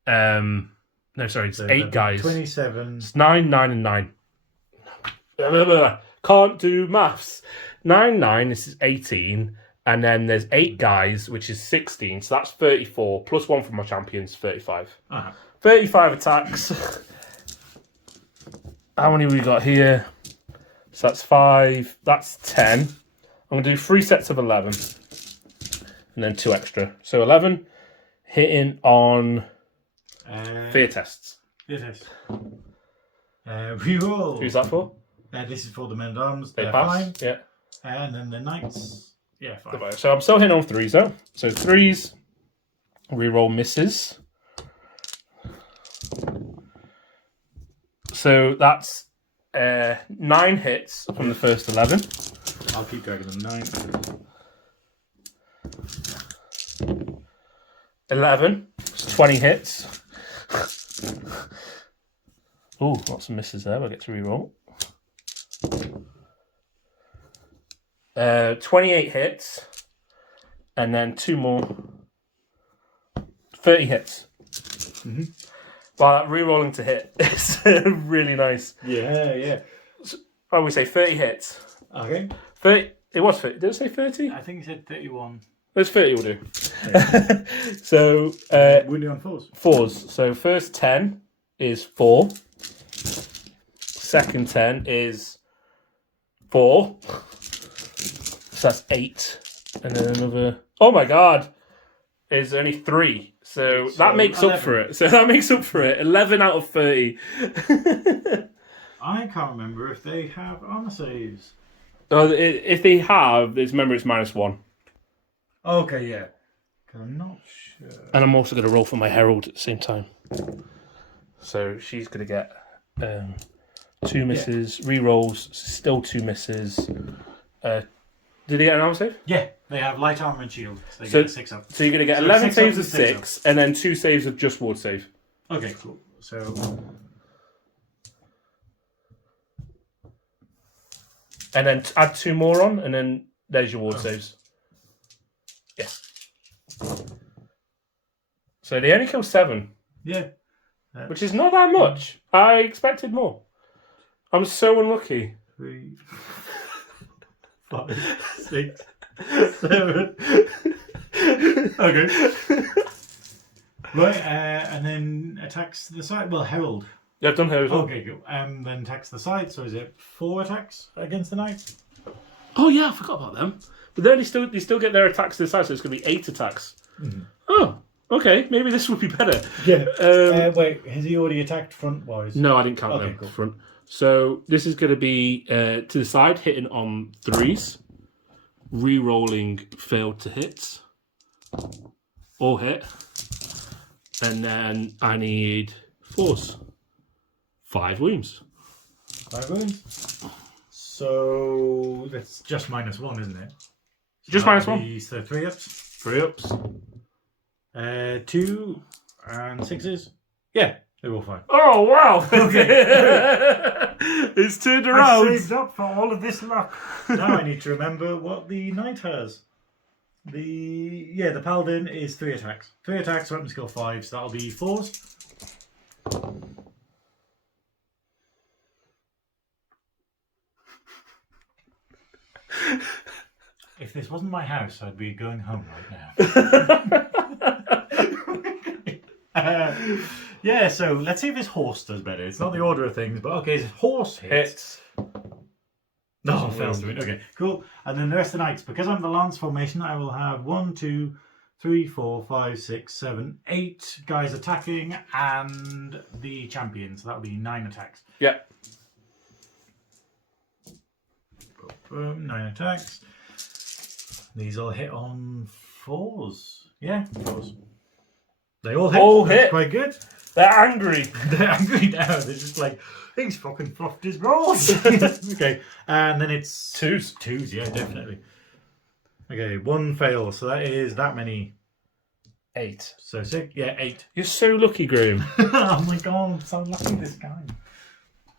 No, sorry, it's 8 guys. 27. It's 9, 9, and 9. Can't do maths. 9, 9, this is 18. And then there's 8 guys, which is 16. So that's 34. Plus 1 from my champions, 35. 35 attacks. How many we got here? So that's 5. That's 10. I'm going to do 3 sets of 11. And then 2 extra. So 11 hitting on fear tests. Fear test. Reroll. Who's that for? This is for the men-at-arms. They They're pass. fine. Yeah. And then the knights. Yeah, fine. So I'm still hitting on 3s though. So 3s. Reroll misses. So that's 9 hits from the first 11. I'll keep dragging them. 9. 11. It's 20 hits. Oh, lots of misses there. We'll get to reroll. 28 hits. And then 2 more. 30 hits. Mm-hmm. Wow, that rerolling to hit is really nice. Yeah. So, I would say 30 hits. Okay. 30. It was 30. Did it say 30? I think you said 31. There's 30 will do. Yeah. So, Wounding on 4s. 4s. So, first 10 is 4. Second 10 is 4. So that's 8. And then another. Oh my god! Is only 3. So that makes 11. up for it. So that makes up for it. 11 out of 30. I can't remember if they have armor saves. If they have, remember it's -1. Okay, yeah. I'm not sure. And I'm also going to roll for my Herald at the same time. So she's going to get 2 misses, re-rolls, still 2 misses. Did they get an armor save? Yeah, they have light armor and shield. So they get 6 up. So you're going to get 11 saves of 6, and then 2 saves of just ward save. Okay, cool. So and then add 2 more on, and then there's your ward saves. Yeah. So they only kill 7. yeah. Which is not that much. I expected more. I'm so unlucky. 3, 5, 6, 7. Okay. Right, and then attacks the side. Well, Herald. Yeah, I've done her as well. Okay, cool. Then attacks the side. So is it 4 attacks against the knight? Oh yeah, I forgot about them. But then they still get their attacks to the side, so it's going to be 8 attacks. Mm-hmm. Oh, okay. Maybe this would be better. Yeah. Wait, has he already attacked front-wise? No, I didn't count them cool. front. So this is going to be to the side, hitting on 3s. Re-rolling failed to hit. Or hit. And then I need 4s. 5 wounds. 5 wounds. So that's just -1, isn't it? So Just -1. So 3 ups. 3 ups. 2 and 6s. Yeah, they're all fine. Oh wow! It's turned I around. saved up for all of this luck. Now I need to remember what the knight has. The paladin is 3 attacks. 3 attacks, weapon skill 5, so that'll be 4s. If this wasn't my house, I'd be going home right now. Yeah, so let's see if his horse does better. It's not the order of things, but okay, his horse hits. No, fails to it. Okay, cool. And then the rest of the knights, because I'm the lance formation, I will have 1, 2, 3, 4, 5, 6, 7, 8 guys attacking, and the champion. So that would be 9 attacks. Yeah. 9 attacks. These all hit on 4s. Yeah, 4s. They all hit. All That's hit. quite good. They're angry. They're angry now. They're just like, he's fucking fluffed his rolls. Okay, and then it's Twos. Twos, yeah, definitely. Okay, 1 fail. So that is that many. 8. So 6, yeah, 8. You're so lucky, Graham. Oh my god, I'm so lucky this guy.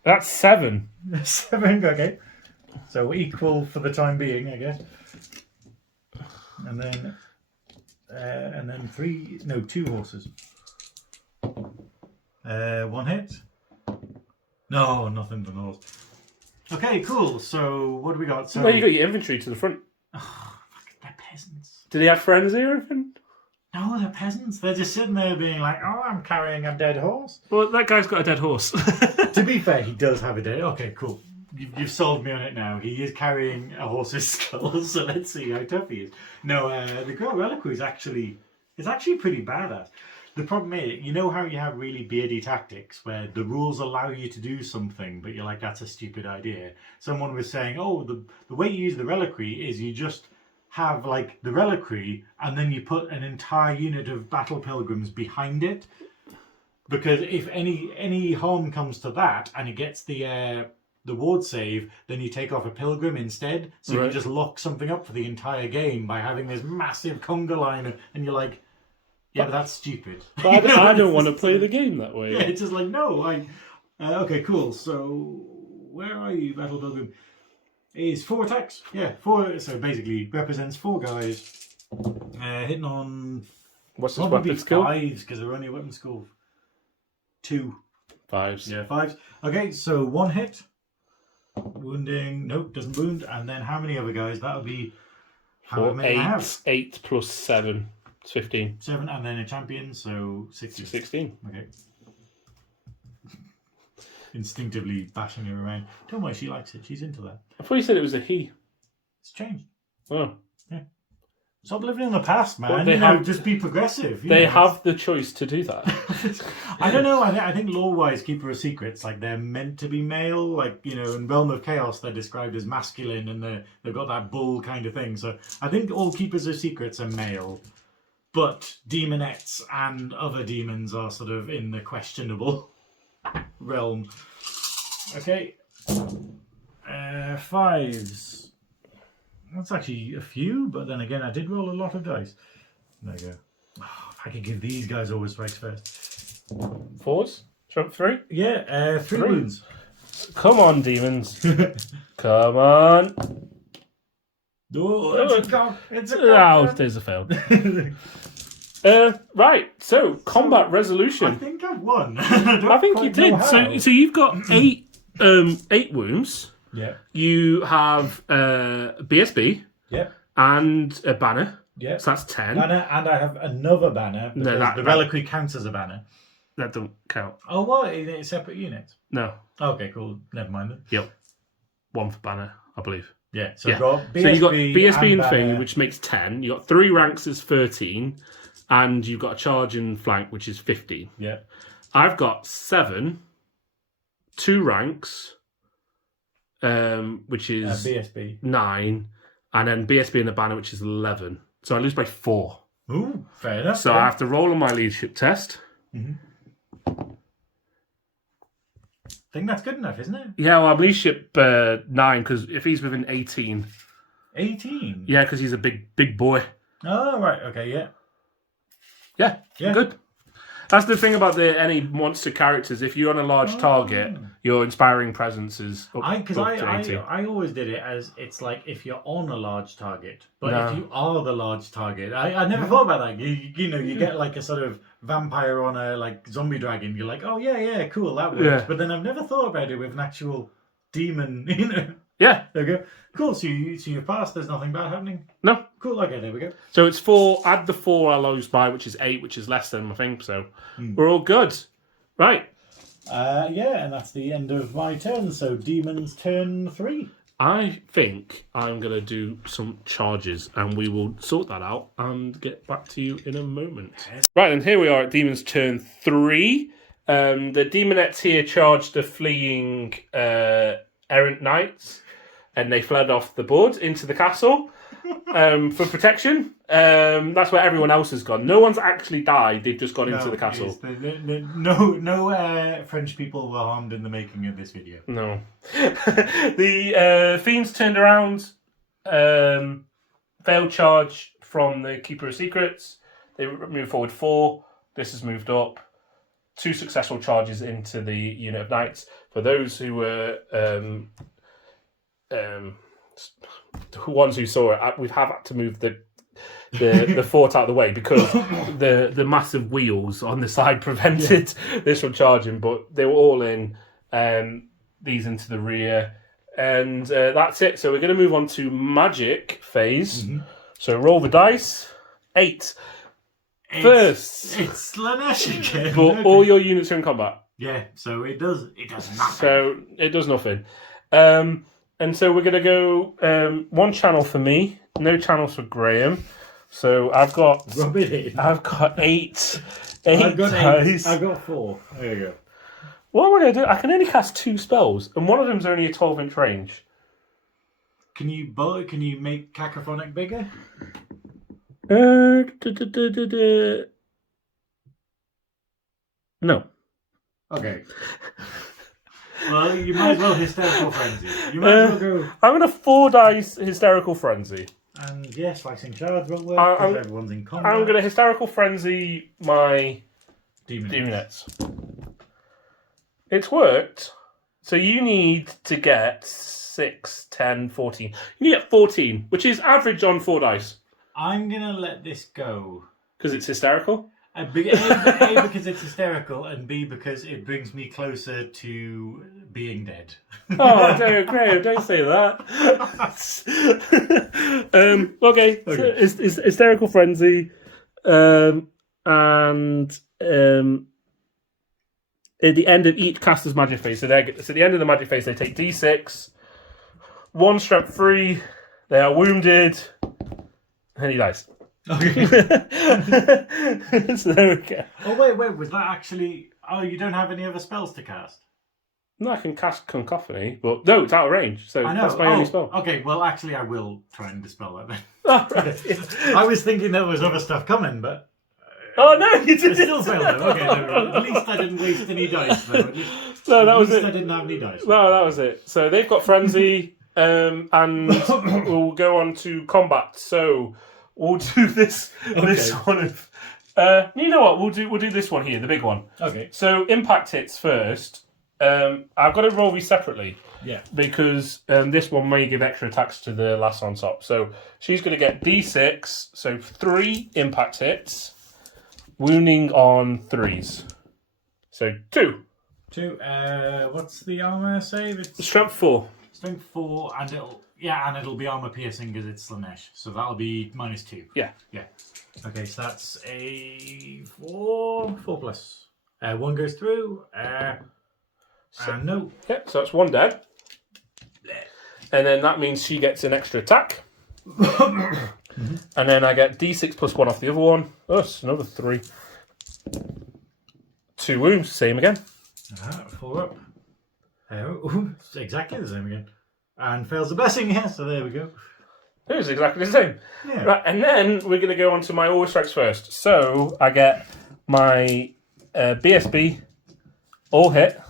That's 7. 7, okay. So equal for the time being, I guess. And then 3, no, 2 horses. 1 hit. No, nothing but horse. Okay, cool. So what do we got? So Well, you got your inventory to the front. oh, fuck, they're peasants. Do they have friends or anything? No, they're peasants. They're just sitting there being like, oh, I'm carrying a dead horse. Well, that guy's got a dead horse. To be fair, he does have a dead. Okay, cool. You've sold me on it now. He is carrying a horse's skull, so let's see how tough he is. No, the Great Reliquary is actually pretty badass. The problem is, you know how you have really beardy tactics where the rules allow you to do something, but you're like, that's a stupid idea. Someone was saying, oh, the way you use the Reliquary is you just have like the Reliquary and then you put an entire unit of battle pilgrims behind it. Because if any harm comes to that and it gets the ward save, then you take off a pilgrim instead. So you just lock something up for the entire game by having this massive conga line, and you're like, yeah, but that's stupid. But I don't want to play the game that way. Yeah, it's just like, no, okay, cool. So where are you, battle pilgrim? Is 4 attacks. Yeah, 4. So basically represents 4 guys hitting on What's his probably weapon skill? 5s because they're only weapon skill 2. 5s. Yeah, 5s. Okay, so 1 hit. Wounding, nope, doesn't wound. And then how many other guys? That'll be how many I have? 8 plus 7. It's 15. 7, and then a champion, so 16. 16. Okay. Instinctively bashing her around. Don't worry, she likes it. She's into that. I thought you said it was a he. It's changed. Oh. Yeah. Stop living in the past, man. Well, they have- just be progressive. They have the choice to do that. I don't know. I think lore-wise, Keeper of Secrets, like they're meant to be male. Like, you know, in Realm of Chaos, they're described as masculine, and they've got that bull kind of thing. So I think all Keepers of Secrets are male, but demonettes and other demons are sort of in the questionable realm. Okay, 5s. That's actually a few, but then again, I did roll a lot of dice. There you go. Oh, if I could give these guys always strikes first. 4s? Trump 3? Yeah, 3 Three. wounds. Come on, demons. Come on. Oh, it's a cock. It's a Oh, cock. there's a fail. Right, so combat I resolution. think I've won. I think you did. So you've got 8 wounds. Yeah. You have BSB Yeah. and a banner. Yeah. So that's 10. Banner, and I have another banner. No, Because that- the that- reliquary counts as a banner. That don't count. Oh, what? Is it a separate unit? No. Okay, cool. Never mind then. Yep. 1 for banner, I believe. Yeah. So Yeah. I've got BSB, So you got BSB and thing, banner. which makes 10. You got 3 ranks as 13, and you've got a charge and flank, which is 15. Yeah. I've got 7, 2 ranks, which is BSB. 9, and then BSB and a banner, which is 11. So I lose by 4. Ooh, fair enough. So I have to roll on my leadership test. I think that's good enough, isn't it? Yeah, well, I'm leadership 9, because if he's within 18. 18. Yeah, because he's a big boy. Oh, right. Okay, yeah. Yeah, good. That's the thing about any monster characters. If you're on a large target, your inspiring presence is up, Because up to 18. I always did it as it's like if you're on a large target, but No. if you are the large target, I never thought about that. You know, you get like a sort of vampire on a like zombie dragon. You're like, oh yeah, cool, that works. Yeah. But then I've never thought about it with an actual demon. You know, Yeah, there we go. Cool. So you've passed. There's nothing bad happening. no. Cool. Okay, there we go. So it's 4, add the 4 I lose by, which is 8, which is less than my thing. So we're all good. Right. Yeah, and that's the end of my turn. So demons turn 3. I think I'm going to do some charges, and we will sort that out and get back to you in a moment. Right, and here we are at Demon's turn 3. The Demonettes here charged the fleeing errant knights, and they fled off the board into the castle for protection. That's where everyone else has gone. No one's actually died. They've just gone into the castle. No French people were harmed in the making of this video. No. The Fiends turned around, failed charge from the Keeper of Secrets. They moved forward 4. This has moved up. 2 successful charges into the unit of knights. For those who were the ones who saw it, we have had to move the fort out of the way because the massive wheels on the side prevented this from charging. But they were all in. These into the rear, and that's it. So we're going to move on to magic phase. Mm-hmm. So roll the dice. 8. First, it's Slaanesh again. But all your units are in combat. Yeah, so it does nothing. So it does nothing. And so we're going to go 1 channel for me, no channels for Graham. So I've got 8 dice. I've got 4. There you go. What am I going to do? I can only cast 2 spells, and one of them's only a 12-inch range. Can you make Cacophonic bigger? No. Okay. Well, you might as well Hysterical Frenzy. You might as well go. I'm going to 4 dice Hysterical Frenzy. And yes, Slicing Shards won't work because everyone's in combat. I'm going to Hysterical Frenzy my Demonettes. It's worked. So you need to get 6, 10, 14. You need to get 14, which is average on 4 dice. I'm going to let this go. Because it's hysterical? A, because it's hysterical, and B, because it brings me closer to being dead. Oh, Graham, don't say that. Okay. So it's Hysterical Frenzy. And at the end of each caster's magic phase, so at the end of the magic phase, they take D6, 1 strength 3, they are wounded, and he dies. Okay. So there we go. Oh, wait, was that actually... Oh, you don't have any other spells to cast? No, I can cast Concophony, but no, it's out of range, so that's my only spell. Okay, well, actually, I will try and dispel that then. Oh, right. I was thinking there was other stuff coming, but... Oh, no, you didn't! I still failed though. Okay, no, at least I didn't waste any dice, though. No, that was it. I didn't have any dice. No, that was it. So they've got Frenzy, and we'll go on to combat. So we'll do this one. You know what? We'll do this one here, the big one. Okay. So impact hits first. I've got to roll these separately. Yeah. Because this one may give extra attacks to the last on top. So she's going to get D6. So 3 impact hits. Wounding on 3s. So 2. 2. What's the armor save? It's Strength 4. Strength 4, and it'll be armor piercing because it's Slaanesh. So that'll be -2. Yeah. Yeah. Okay, so that's a 4 plus. 1 goes through. And no. Yeah, so that's 1 dead. And then that means she gets an extra attack. Mm-hmm. And then I get D6 plus 1 off the other one. Oh, it's another 3. 2 wounds, same again. 4 up. It's exactly the same again. And fails the blessing, yeah, so there we go. It was exactly the same. Yeah. Right, and then we're going to go on to my Always Strikes first. So I get my BSB, all hit,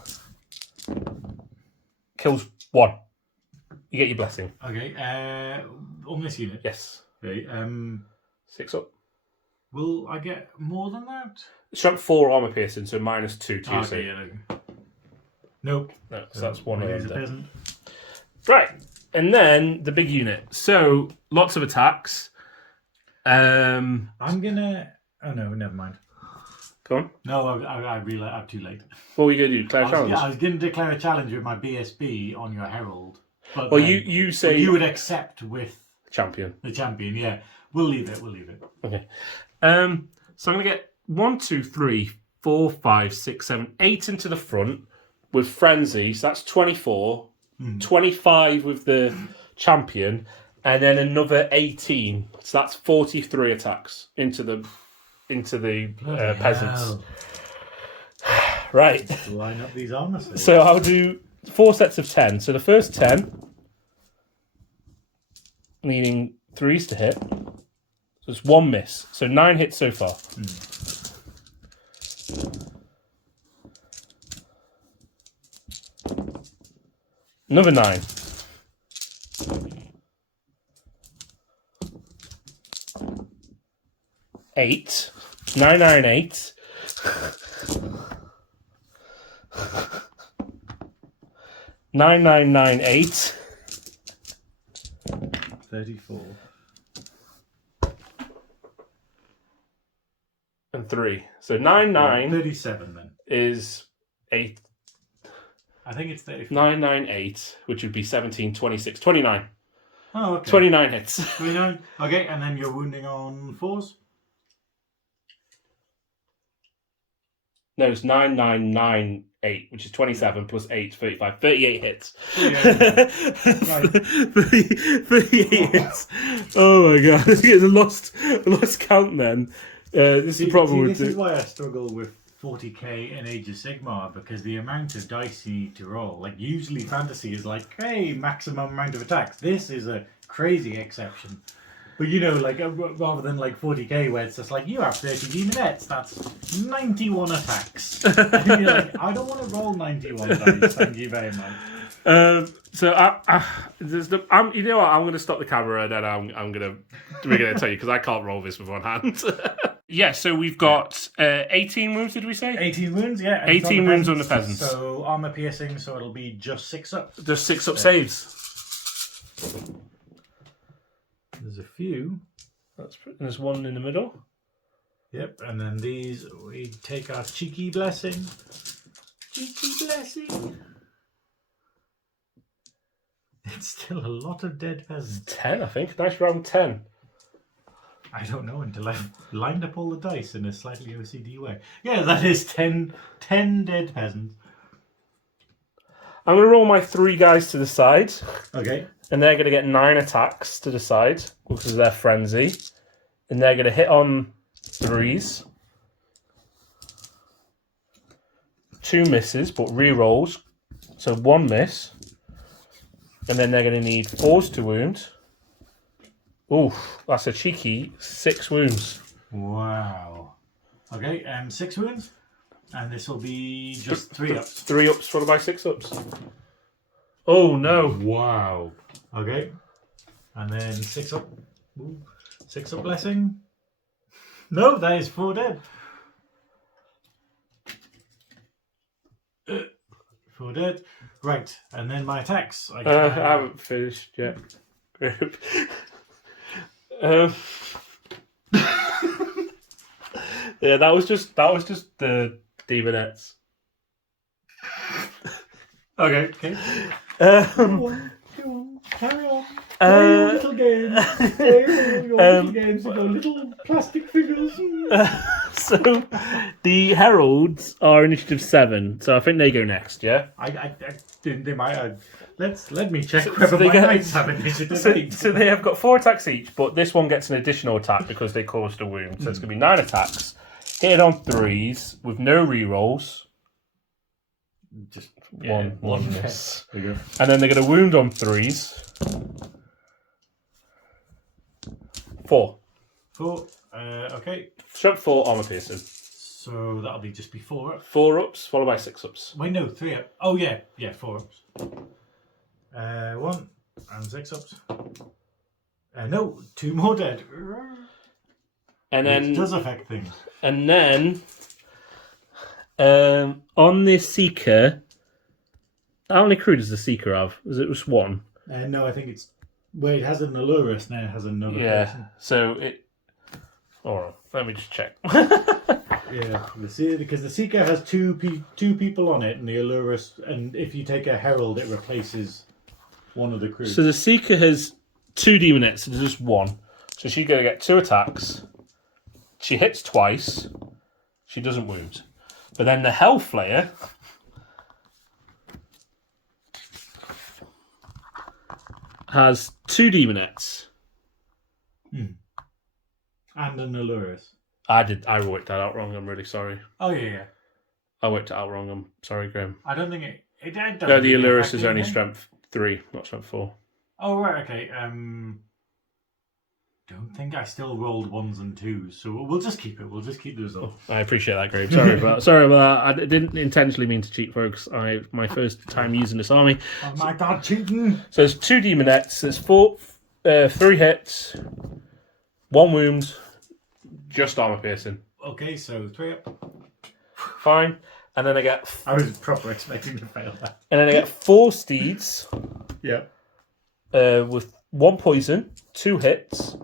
kills 1. You get your blessing. Okay, on this unit? Yes. Okay, 6 up. Will I get more than that? Strength 4 armor piercing, so -2 to your save. Yeah, nope. No, so that's 1 of them. Peasant. Right, and then the big unit. So lots of attacks. I'm gonna. Oh no, never mind. Go on. No, I realize I'm too late. What were you going to do? Declare a challenge? I was going to declare a challenge with my BSB on your herald. But well, you say you would accept with champion. The champion, yeah. We'll leave it. Okay. So I'm going to get 1, 2, 3, 4, 5, 6, 7, 8 into the front with frenzy. So that's 24 25 with the champion, and then another 18. So that's 43 attacks into the peasants. Hell. Right. Line up these armor saves. So I'll do 4 sets of 10. So the first 10, needing 3s to hit. So it's 1 miss. So 9 hits so far. Another 9. 8. 9, 9, 8. 9, 9, 9, 8. 34. And 3. So 9, 9 37 then. is 8. I think it's 34. 9, 9, 8, which would be 17, 26, 29. Oh, okay. 29 hits. 29. Okay, and then you're wounding on 4s? No, it's 9, 9, 9, 8, which is 27 plus 8, 35. 38 hits. 38 hits. Oh my god. It's a lost count then. This is the problem with this is why I struggle with 40k in Age of Sigmar, because the amount of dice you need to roll, like usually fantasy is like, hey, maximum amount of attacks. This is a crazy exception. But you know, like rather than like 40k where it's just like, you have 30 demonettes, that's 91 attacks. And you're like, I don't want to roll 91 dice, thank you very much. So you know what? I'm going to stop the camera and then we're going to tell you because I can't roll this with one hand. Yeah. So we've got 18 wounds. Did we say 18 wounds? Yeah. and 18 wounds on the peasants. So armor piercing, so it'll be just 6 up. Just 6 up saves. There's a few. There's one in the middle. Yep, and then these, we take our cheeky blessing. Cheeky blessing. It's still a lot of dead peasants. 10, I think. Nice round 10. I don't know until I've lined up all the dice in a slightly OCD way. Yeah, that is 10 dead peasants. I'm going to roll my 3 guys to the side. Okay. And they're going to get 9 attacks to the side because of their frenzy. And they're going to hit on 3s. 2 misses, but re-rolls. So 1 miss. And then they're going to need 4s to wound. Oof, that's a cheeky 6 wounds. Wow. Okay, 6 wounds. And this will be just 3 ups. 3 ups followed by 6 ups. Oh no. Wow. Okay. And then 6 up. Ooh. 6 up blessing. No, that is 4 dead. 4 dead. Right. And then my attacks. I haven't finished yet. Yeah, that was just the demonettes. Okay. Um, Go on, carry on. Play your little games. Play your little games with your little plastic figures. So the heralds are initiative 7, so I think they go next. Yeah. I didn't. They might. Let me check So whether they my get- knights have initiative. So they have got 4 attacks each, but this one gets an additional attack because they caused a wound. So it's going to be 9 attacks. Hit on 3s with no rerolls. Just One miss. There you go. And then they're going to wound on 3s. 4. 4. Okay. Strength 4, armor piercing. So that'll be just be 4 up. 4 ups, followed by 6 ups. Wait, no, 3 up. Oh yeah, 4 ups. 1 and 6 ups. No, 2 more dead. And then It does affect things. And then, on the Seeker, how many crew does the Seeker have? Was it just 1? No, I think it's. Well, it has an Allurus, now it has another person. So it. Hold on, let me just check. Yeah, because the Seeker has two people on it, and the Allurus, and if you take a Herald, it replaces one of the crew. So the Seeker has 2 demonettes, so there's just 1. So she's going to get 2 attacks. She hits twice. She doesn't wound. But then the Hellflayer has 2 demonettes. And an Allurus. I worked that out wrong. I'm really sorry. Oh, yeah. I worked it out wrong. I'm sorry, Graham. I don't think it doesn't No, the really Allurus affect is only anything. strength 3, not strength 4. Oh, right, okay. Don't think I still rolled 1s and 2s, so we'll just keep it. We'll just keep the result. I appreciate that, Graham. Sorry about that. I didn't intentionally mean to cheat, folks. My first time using this army. Oh my god, cheating! So there's 2 demonettes. There's 3 hits, 1 wound, just armor piercing. Okay, so 3 up. Fine. And then I get I was proper expecting to fail that. and then I get 4 steeds Yeah. with 1 poison, 2 hits,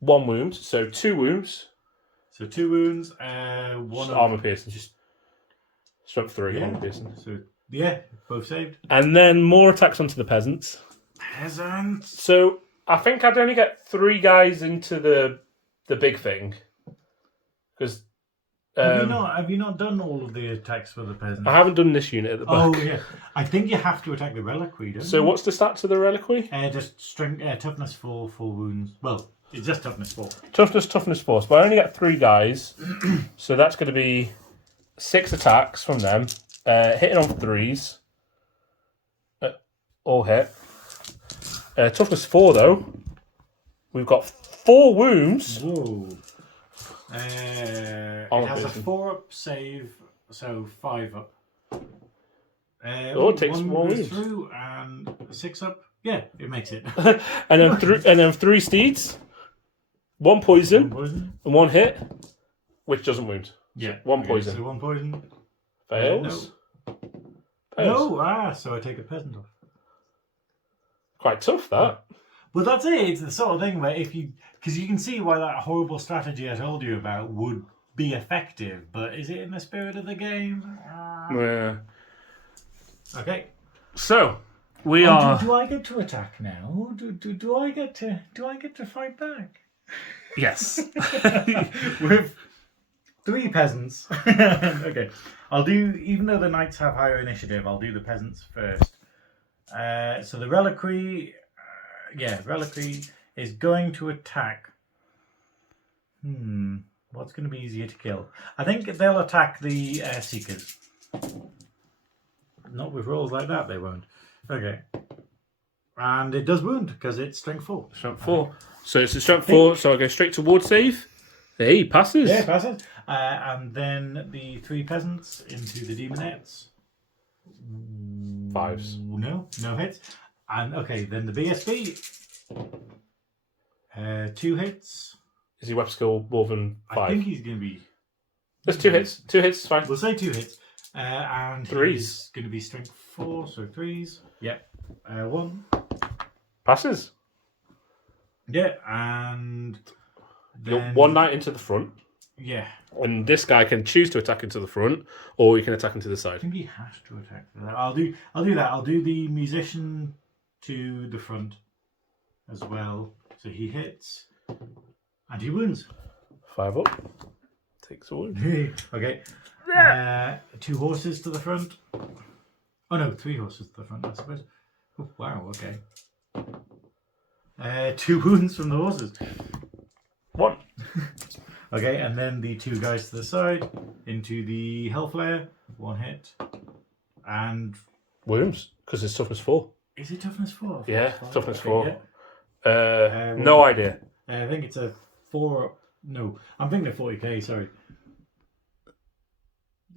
1 wound. So 2 wounds. So 2 wounds, 1 Just of- armor piercing. Just strength 3 Yeah. armor piercing. So, yeah, both saved. And then more attacks onto the peasants. Peasants! So I think I'd only get 3 guys into the big thing. Because Have you not done all of the attacks for the peasants? I haven't done this unit at the back. Oh, yeah. I think you have to attack the reliquary, don't So you? what's the stats of the reliquary? Just strength, toughness 4 wounds. Well, it's just toughness 4. Toughness 4. But I only get 3 guys. So that's going to be 6 attacks from them. Hitting on 3s. All hit. Toughness 4 though. We've got 4 wounds. Whoa. It has a 4 up save, so 5 up. It takes 1 more goes wounds. through and 6 up. Yeah, it makes it. and then 3 steeds. 1 poison Poison? and 1 hit, which doesn't wound. Yeah. 1 Okay, poison. So 1 poison. Fails. No. Fails. So I take a peasant off. Quite tough, that. Well, that's it. It's the sort of thing where because you can see why that horrible strategy I told you about would be effective, but is it in the spirit of the game? Yeah. Okay. So we are. Do I get to attack now? Do I get to fight back? Yes. With 3 peasants. Okay. I'll do, even though the knights have higher initiative, I'll do the peasants first. So the reliquary, reliquary is going to attack. What's going to be easier to kill? I think they'll attack the seekers. Not with rolls like that, they won't. Okay. And it does wound because it's strength 4. Strength 4. So it's a strength 4, so I'll go straight to ward save. Hey, passes. Yeah, passes. And then the 3 peasants into the demonettes. 5s. No hits. And okay, then the BSB. 2 hits. Is he weapon skill more than 5? I think he's going to be. There's 2 hits. 2 hits is fine. We'll say 2 hits. And 3s. he's going to be strength 4, so 3s. Yep. 1. Passes. Yeah, and You're then 1 knight into the front, Yeah, and this guy can choose to attack into the front, or he can attack into the I side. think he has to attack for that. I'll do that. I'll do the musician to the front as well. So he hits and he wounds. 5 up. Takes a wound. Okay. 2 horses to the front. Oh no, 3 horses to the front, I suppose. Oh, wow, okay. 2 wounds from the horses. 1. Okay, and then the 2 guys to the side into the Hellflare. 1 hit. And Wounds, because it's toughness 4. is it toughness 4? Yeah, toughness 4. Yeah. No idea. I think it's a 4. No, I'm thinking of 40k, sorry.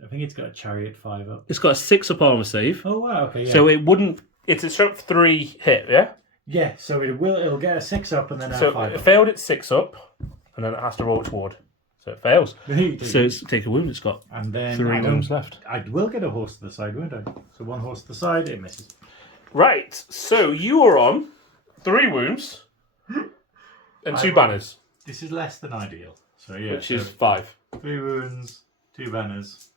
I think it's got a chariot 5 up. It's got a 6 up armor save, Oh, wow, okay, yeah. so it wouldn't. It's a strength 3 hit, yeah. Yeah, so it'll get a 6 up and then a So 5 it up. failed at 6 up, and then it has to roll its ward. So it fails. So So it's take a wound. It's got and then 3 wounds left. I will get a horse to the side, won't I? So 1 horse to the side, it misses. Right. So you are on 3 wounds and 2 banners, This is less than ideal. So yeah, which is 5. 3 wounds, 2 banners.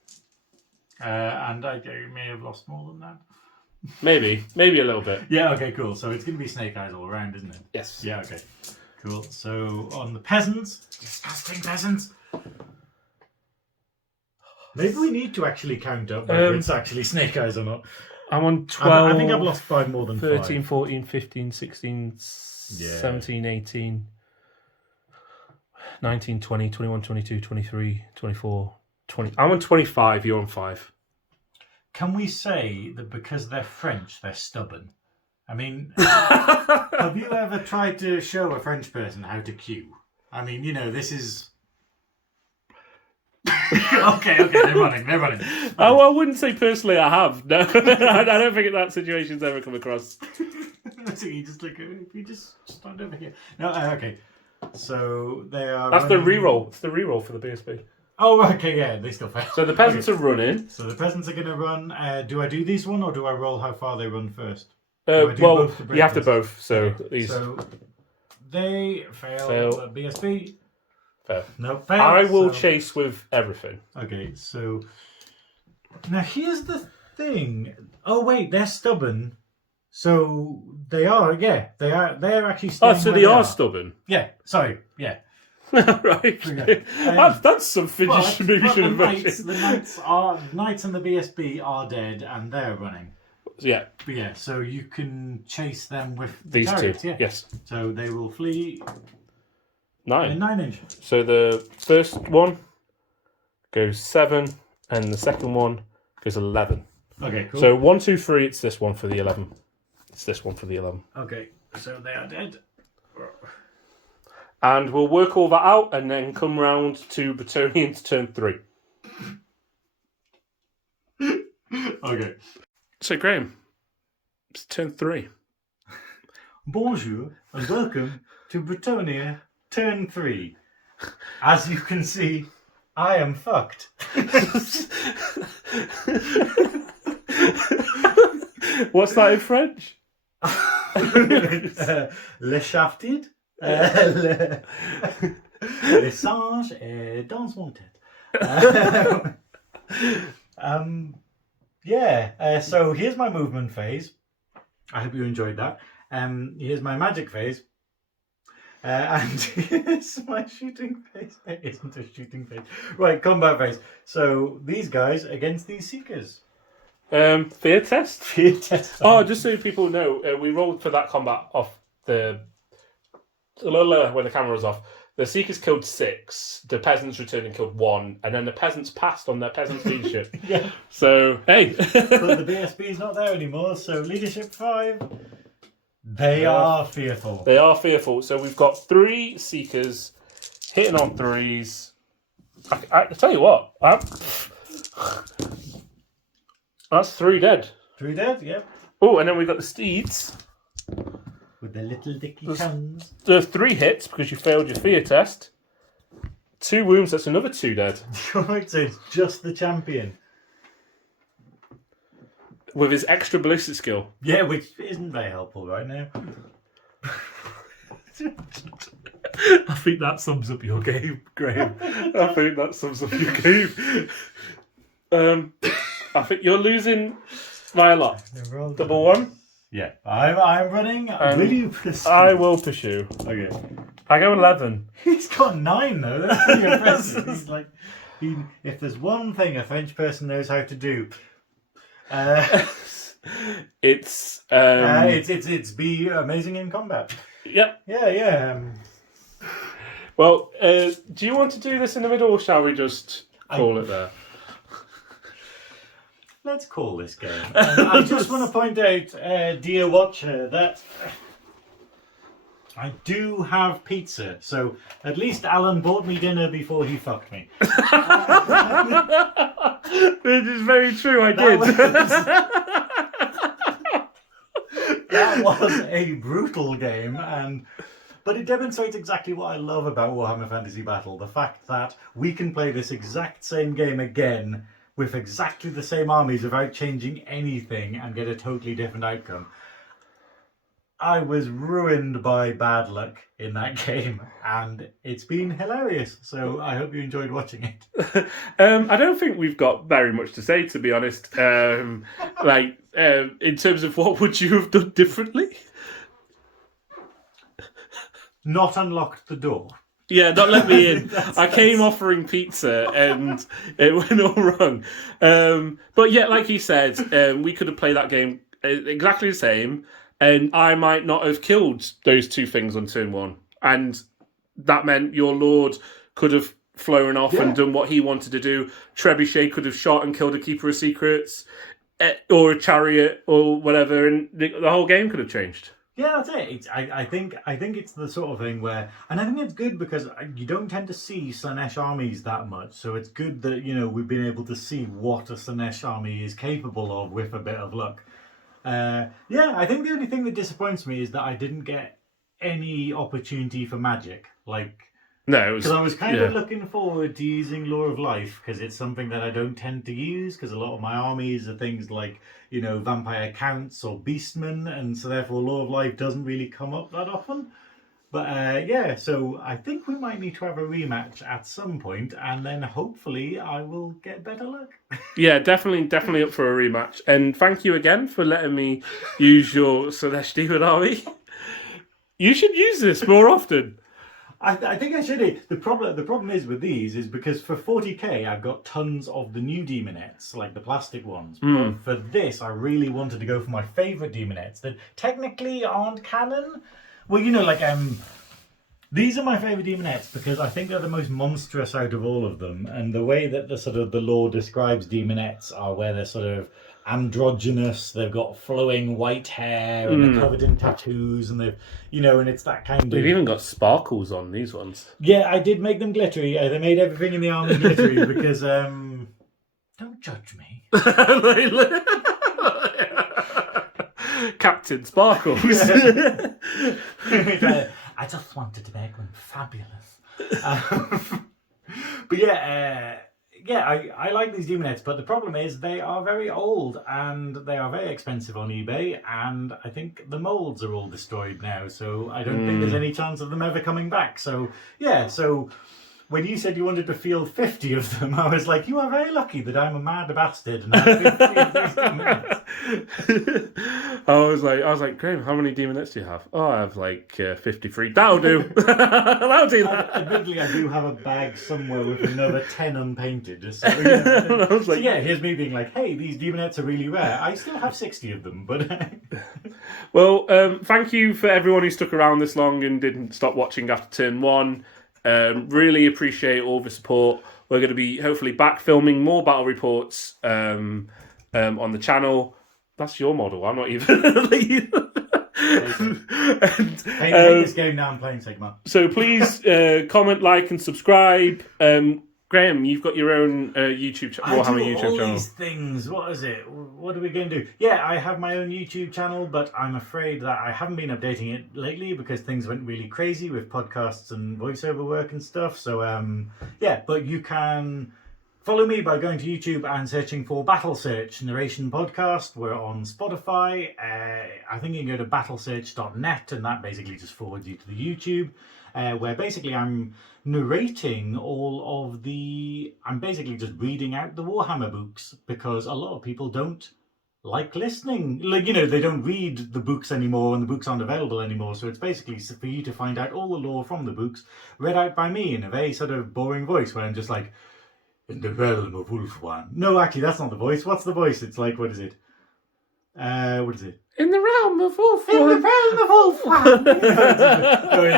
And I may have lost more than that. Maybe a little bit. Yeah, okay, cool. So it's going to be snake eyes all around, isn't it? Yes. Yeah, okay. Cool. So on the peasants, disgusting peasants. Maybe we need to actually count up whether it's actually snake eyes or not. I'm on 12. I think I've lost 5 more than 13, 5. 14, 15, 16, 17, 18, 19, 20, 21, 22, 23, 24, 20. I'm on 25, you're on 5. Can we say that because they're French, they're stubborn? I mean, have you ever tried to show a French person how to queue? I mean, this is... okay, they're running. Oh, I wouldn't say personally I have. No, I don't think that situation's ever come across. So you just stand over here. No, okay. So they are. That's running... the reroll. It's the reroll for the BSB. Oh, okay, yeah, they still fail. So the peasants are running. So the peasants are going to run. Do I do these one or do I roll how far they run first? Well, you have to both. So these. So they fail. BSB. Fail. No, fail. I will chase with everything. Okay, so now here's the thing. Oh wait, they're stubborn. So they are. They're actually. Oh, so they are stubborn. Yeah. Sorry. Yeah. Right. Okay. That's something distribution. The knights and the BSB are dead, and they're running. Yeah. But yeah, so you can chase them with These chariots, two. yeah. Yes. So they will flee 9. in 9 inch. So the first one goes 7, and the second one goes 11. Okay, cool. So 1, 2, 3. It's this one for the 11. It's this one for the 11. Okay, so they are dead. And we'll work all that out and then come round to Bretonnians turn 3. Okay. So, Graham, it's turn 3. Bonjour and welcome to Bretonnia turn 3. As you can see, I am fucked. What's that in French? Le shafted. Le singe est dans son tête. So here's my movement phase. I hope you enjoyed that. Here's my magic phase. And here's my shooting phase. It isn't a shooting phase. Right, combat phase. So these guys against these seekers. Fear test? Fear test. Oh, just so people know, we rolled for that combat off when the camera was off. The Seekers killed 6, the peasants returned and killed 1, and then the peasants passed on their peasants leadership. Yeah. So, hey. But the BSB is not there anymore, so leadership 5, they are fearful. They are fearful. So we've got 3 Seekers hitting on 3s. I tell you what, that's 3 dead. 3 dead, yep. Oh, and then we've got the Steeds. With their little dicky tongues. There's 3 hits because you failed your fear test. 2 wounds, that's another 2 dead. Right, so it's just the champion. With his extra ballistic skill. Yeah, which isn't very helpful right now. I think that sums up your game, Graham. I think that sums up your game. I think you're losing by a lot. Double 1. Yeah, I'm running. Will you pursue? I will pursue. Okay. I go 11. He's got 9 though. That's pretty impressive. He's like, if there's one thing a French person knows how to do, it's be amazing in combat. Yeah. Yeah. Well, do you want to do this in the middle, or shall we just call it there? Let's call this game. I just want to point out, dear watcher, that I do have pizza. So at least Alan bought me dinner before he fucked me. This is very true, I did. That was a brutal game, but it demonstrates exactly what I love about Warhammer Fantasy Battle. The fact that we can play this exact same game again with exactly the same armies without changing anything and get a totally different outcome. I was ruined by bad luck in that game, and it's been hilarious. So I hope you enjoyed watching it. I don't think we've got very much to say, to be honest. In terms of what would you have done differently? Not unlocked the door. Yeah, don't let me in. That's- I came offering pizza and it went all wrong. But yeah, like you said, we could have played that game exactly the same, and I might not have killed those two things on turn one. And that meant your Lord could have flown off and done what he wanted to do. Trebuchet could have shot and killed a Keeper of Secrets, or a Chariot, or whatever, and the whole game could have changed. Yeah, that's it. I think it's the sort of thing where, and I think it's good because you don't tend to see Slaanesh armies that much. So it's good that we've been able to see what a Slaanesh army is capable of with a bit of luck. I think the only thing that disappoints me is that I didn't get any opportunity for magic. No, it was Because I was kind of looking forward to using Law of Life, because it's something that I don't tend to use, because a lot of my armies are things like, Vampire Counts or Beastmen, and so therefore Law of Life doesn't really come up that often. But so I think we might need to have a rematch at some point, and then hopefully I will get better luck. Yeah, definitely up for a rematch. And thank you again for letting me use your Slaanesh Daemon army. You should use this more often. I think I should. The problem is with these is because for 40k I've got tons of the new demonettes, like the plastic ones. But for this I really wanted to go for my favourite demonettes that technically aren't canon. Well, these are my favourite demonettes because I think they're the most monstrous out of all of them, and the way that the lore describes demonettes are where they're sort of androgynous, they've got flowing white hair, and they're covered in tattoos, and they've, and it's that kind of... They've even got sparkles on these ones. Yeah, I did make them glittery. They made everything in the army glittery because, don't judge me. Captain Sparkles. I just wanted to make them fabulous. But I like these demonettes, but the problem is they are very old and they are very expensive on eBay, and I think the molds are all destroyed now, so I don't think there's any chance of them ever coming back. So when you said you wanted to field 50 of them, I was like, you are very lucky that I'm a mad bastard and I have 50 of these demonettes. I was like, Graham, how many demonettes do you have? Oh, I have 53. That'll do. That'll do that. Admittedly, I do have a bag somewhere with another 10 unpainted. So, I was like, here's me being like, hey, these demonettes are really rare. I still have 60 of them, but... Well, thank you for everyone who stuck around this long and didn't stop watching after turn one. Really appreciate all the support. We're going to be hopefully back filming more battle reports on the channel. That's your model. I'm not even. Hey, this game now I'm playing Sigma. So please comment, like, and subscribe. Graham, you've got your own YouTube channel. I do all these things. What is it? What are we going to do? Yeah, I have my own YouTube channel, but I'm afraid that I haven't been updating it lately because things went really crazy with podcasts and voiceover work and stuff. So, but you can follow me by going to YouTube and searching for Battle Search Narration Podcast. We're on Spotify. I think you can go to battlesearch.net, and that basically just forwards you to the YouTube. Where basically I'm narrating all of I'm basically just reading out the Warhammer books, because a lot of people don't like listening. They don't read the books anymore, and the books aren't available anymore. So it's basically for you to find out all the lore from the books, read out by me in a very sort of boring voice, where I'm just like, in the realm of Wolfwan. No, actually, that's not the voice. What's the voice? It's like, what is it? In the realm of Wolfwan. In the realm of Wolfwan.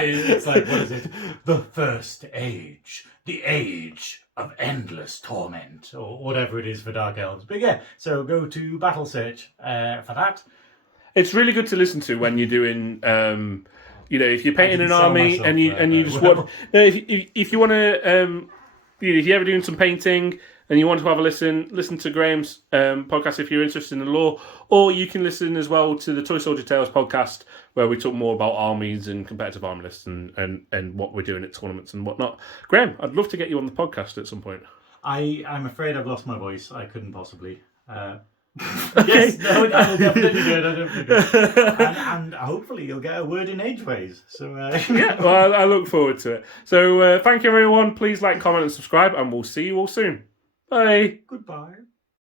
It's like, what is it? The first age. The age of endless torment. Or whatever it is for Dark Elves. But yeah, so go to Battle Search for that. It's really good to listen to when you're doing... if you're painting an army and you just want... No, if you want to... if you're ever doing some painting and you want to have a listen to Graham's podcast if you're interested in the lore, or you can listen as well to the Toy Soldier Tales podcast, where we talk more about armies and competitive army lists and what we're doing at tournaments and whatnot. Graham, I'd love to get you on the podcast at some point. I'm afraid I've lost my voice. I couldn't possibly. Yes, no, I will definitely do it. And hopefully you'll get a word in Ageways. So yeah, well, I look forward to it. So thank you, everyone. Please like, comment, and subscribe, and we'll see you all soon. Bye. Goodbye.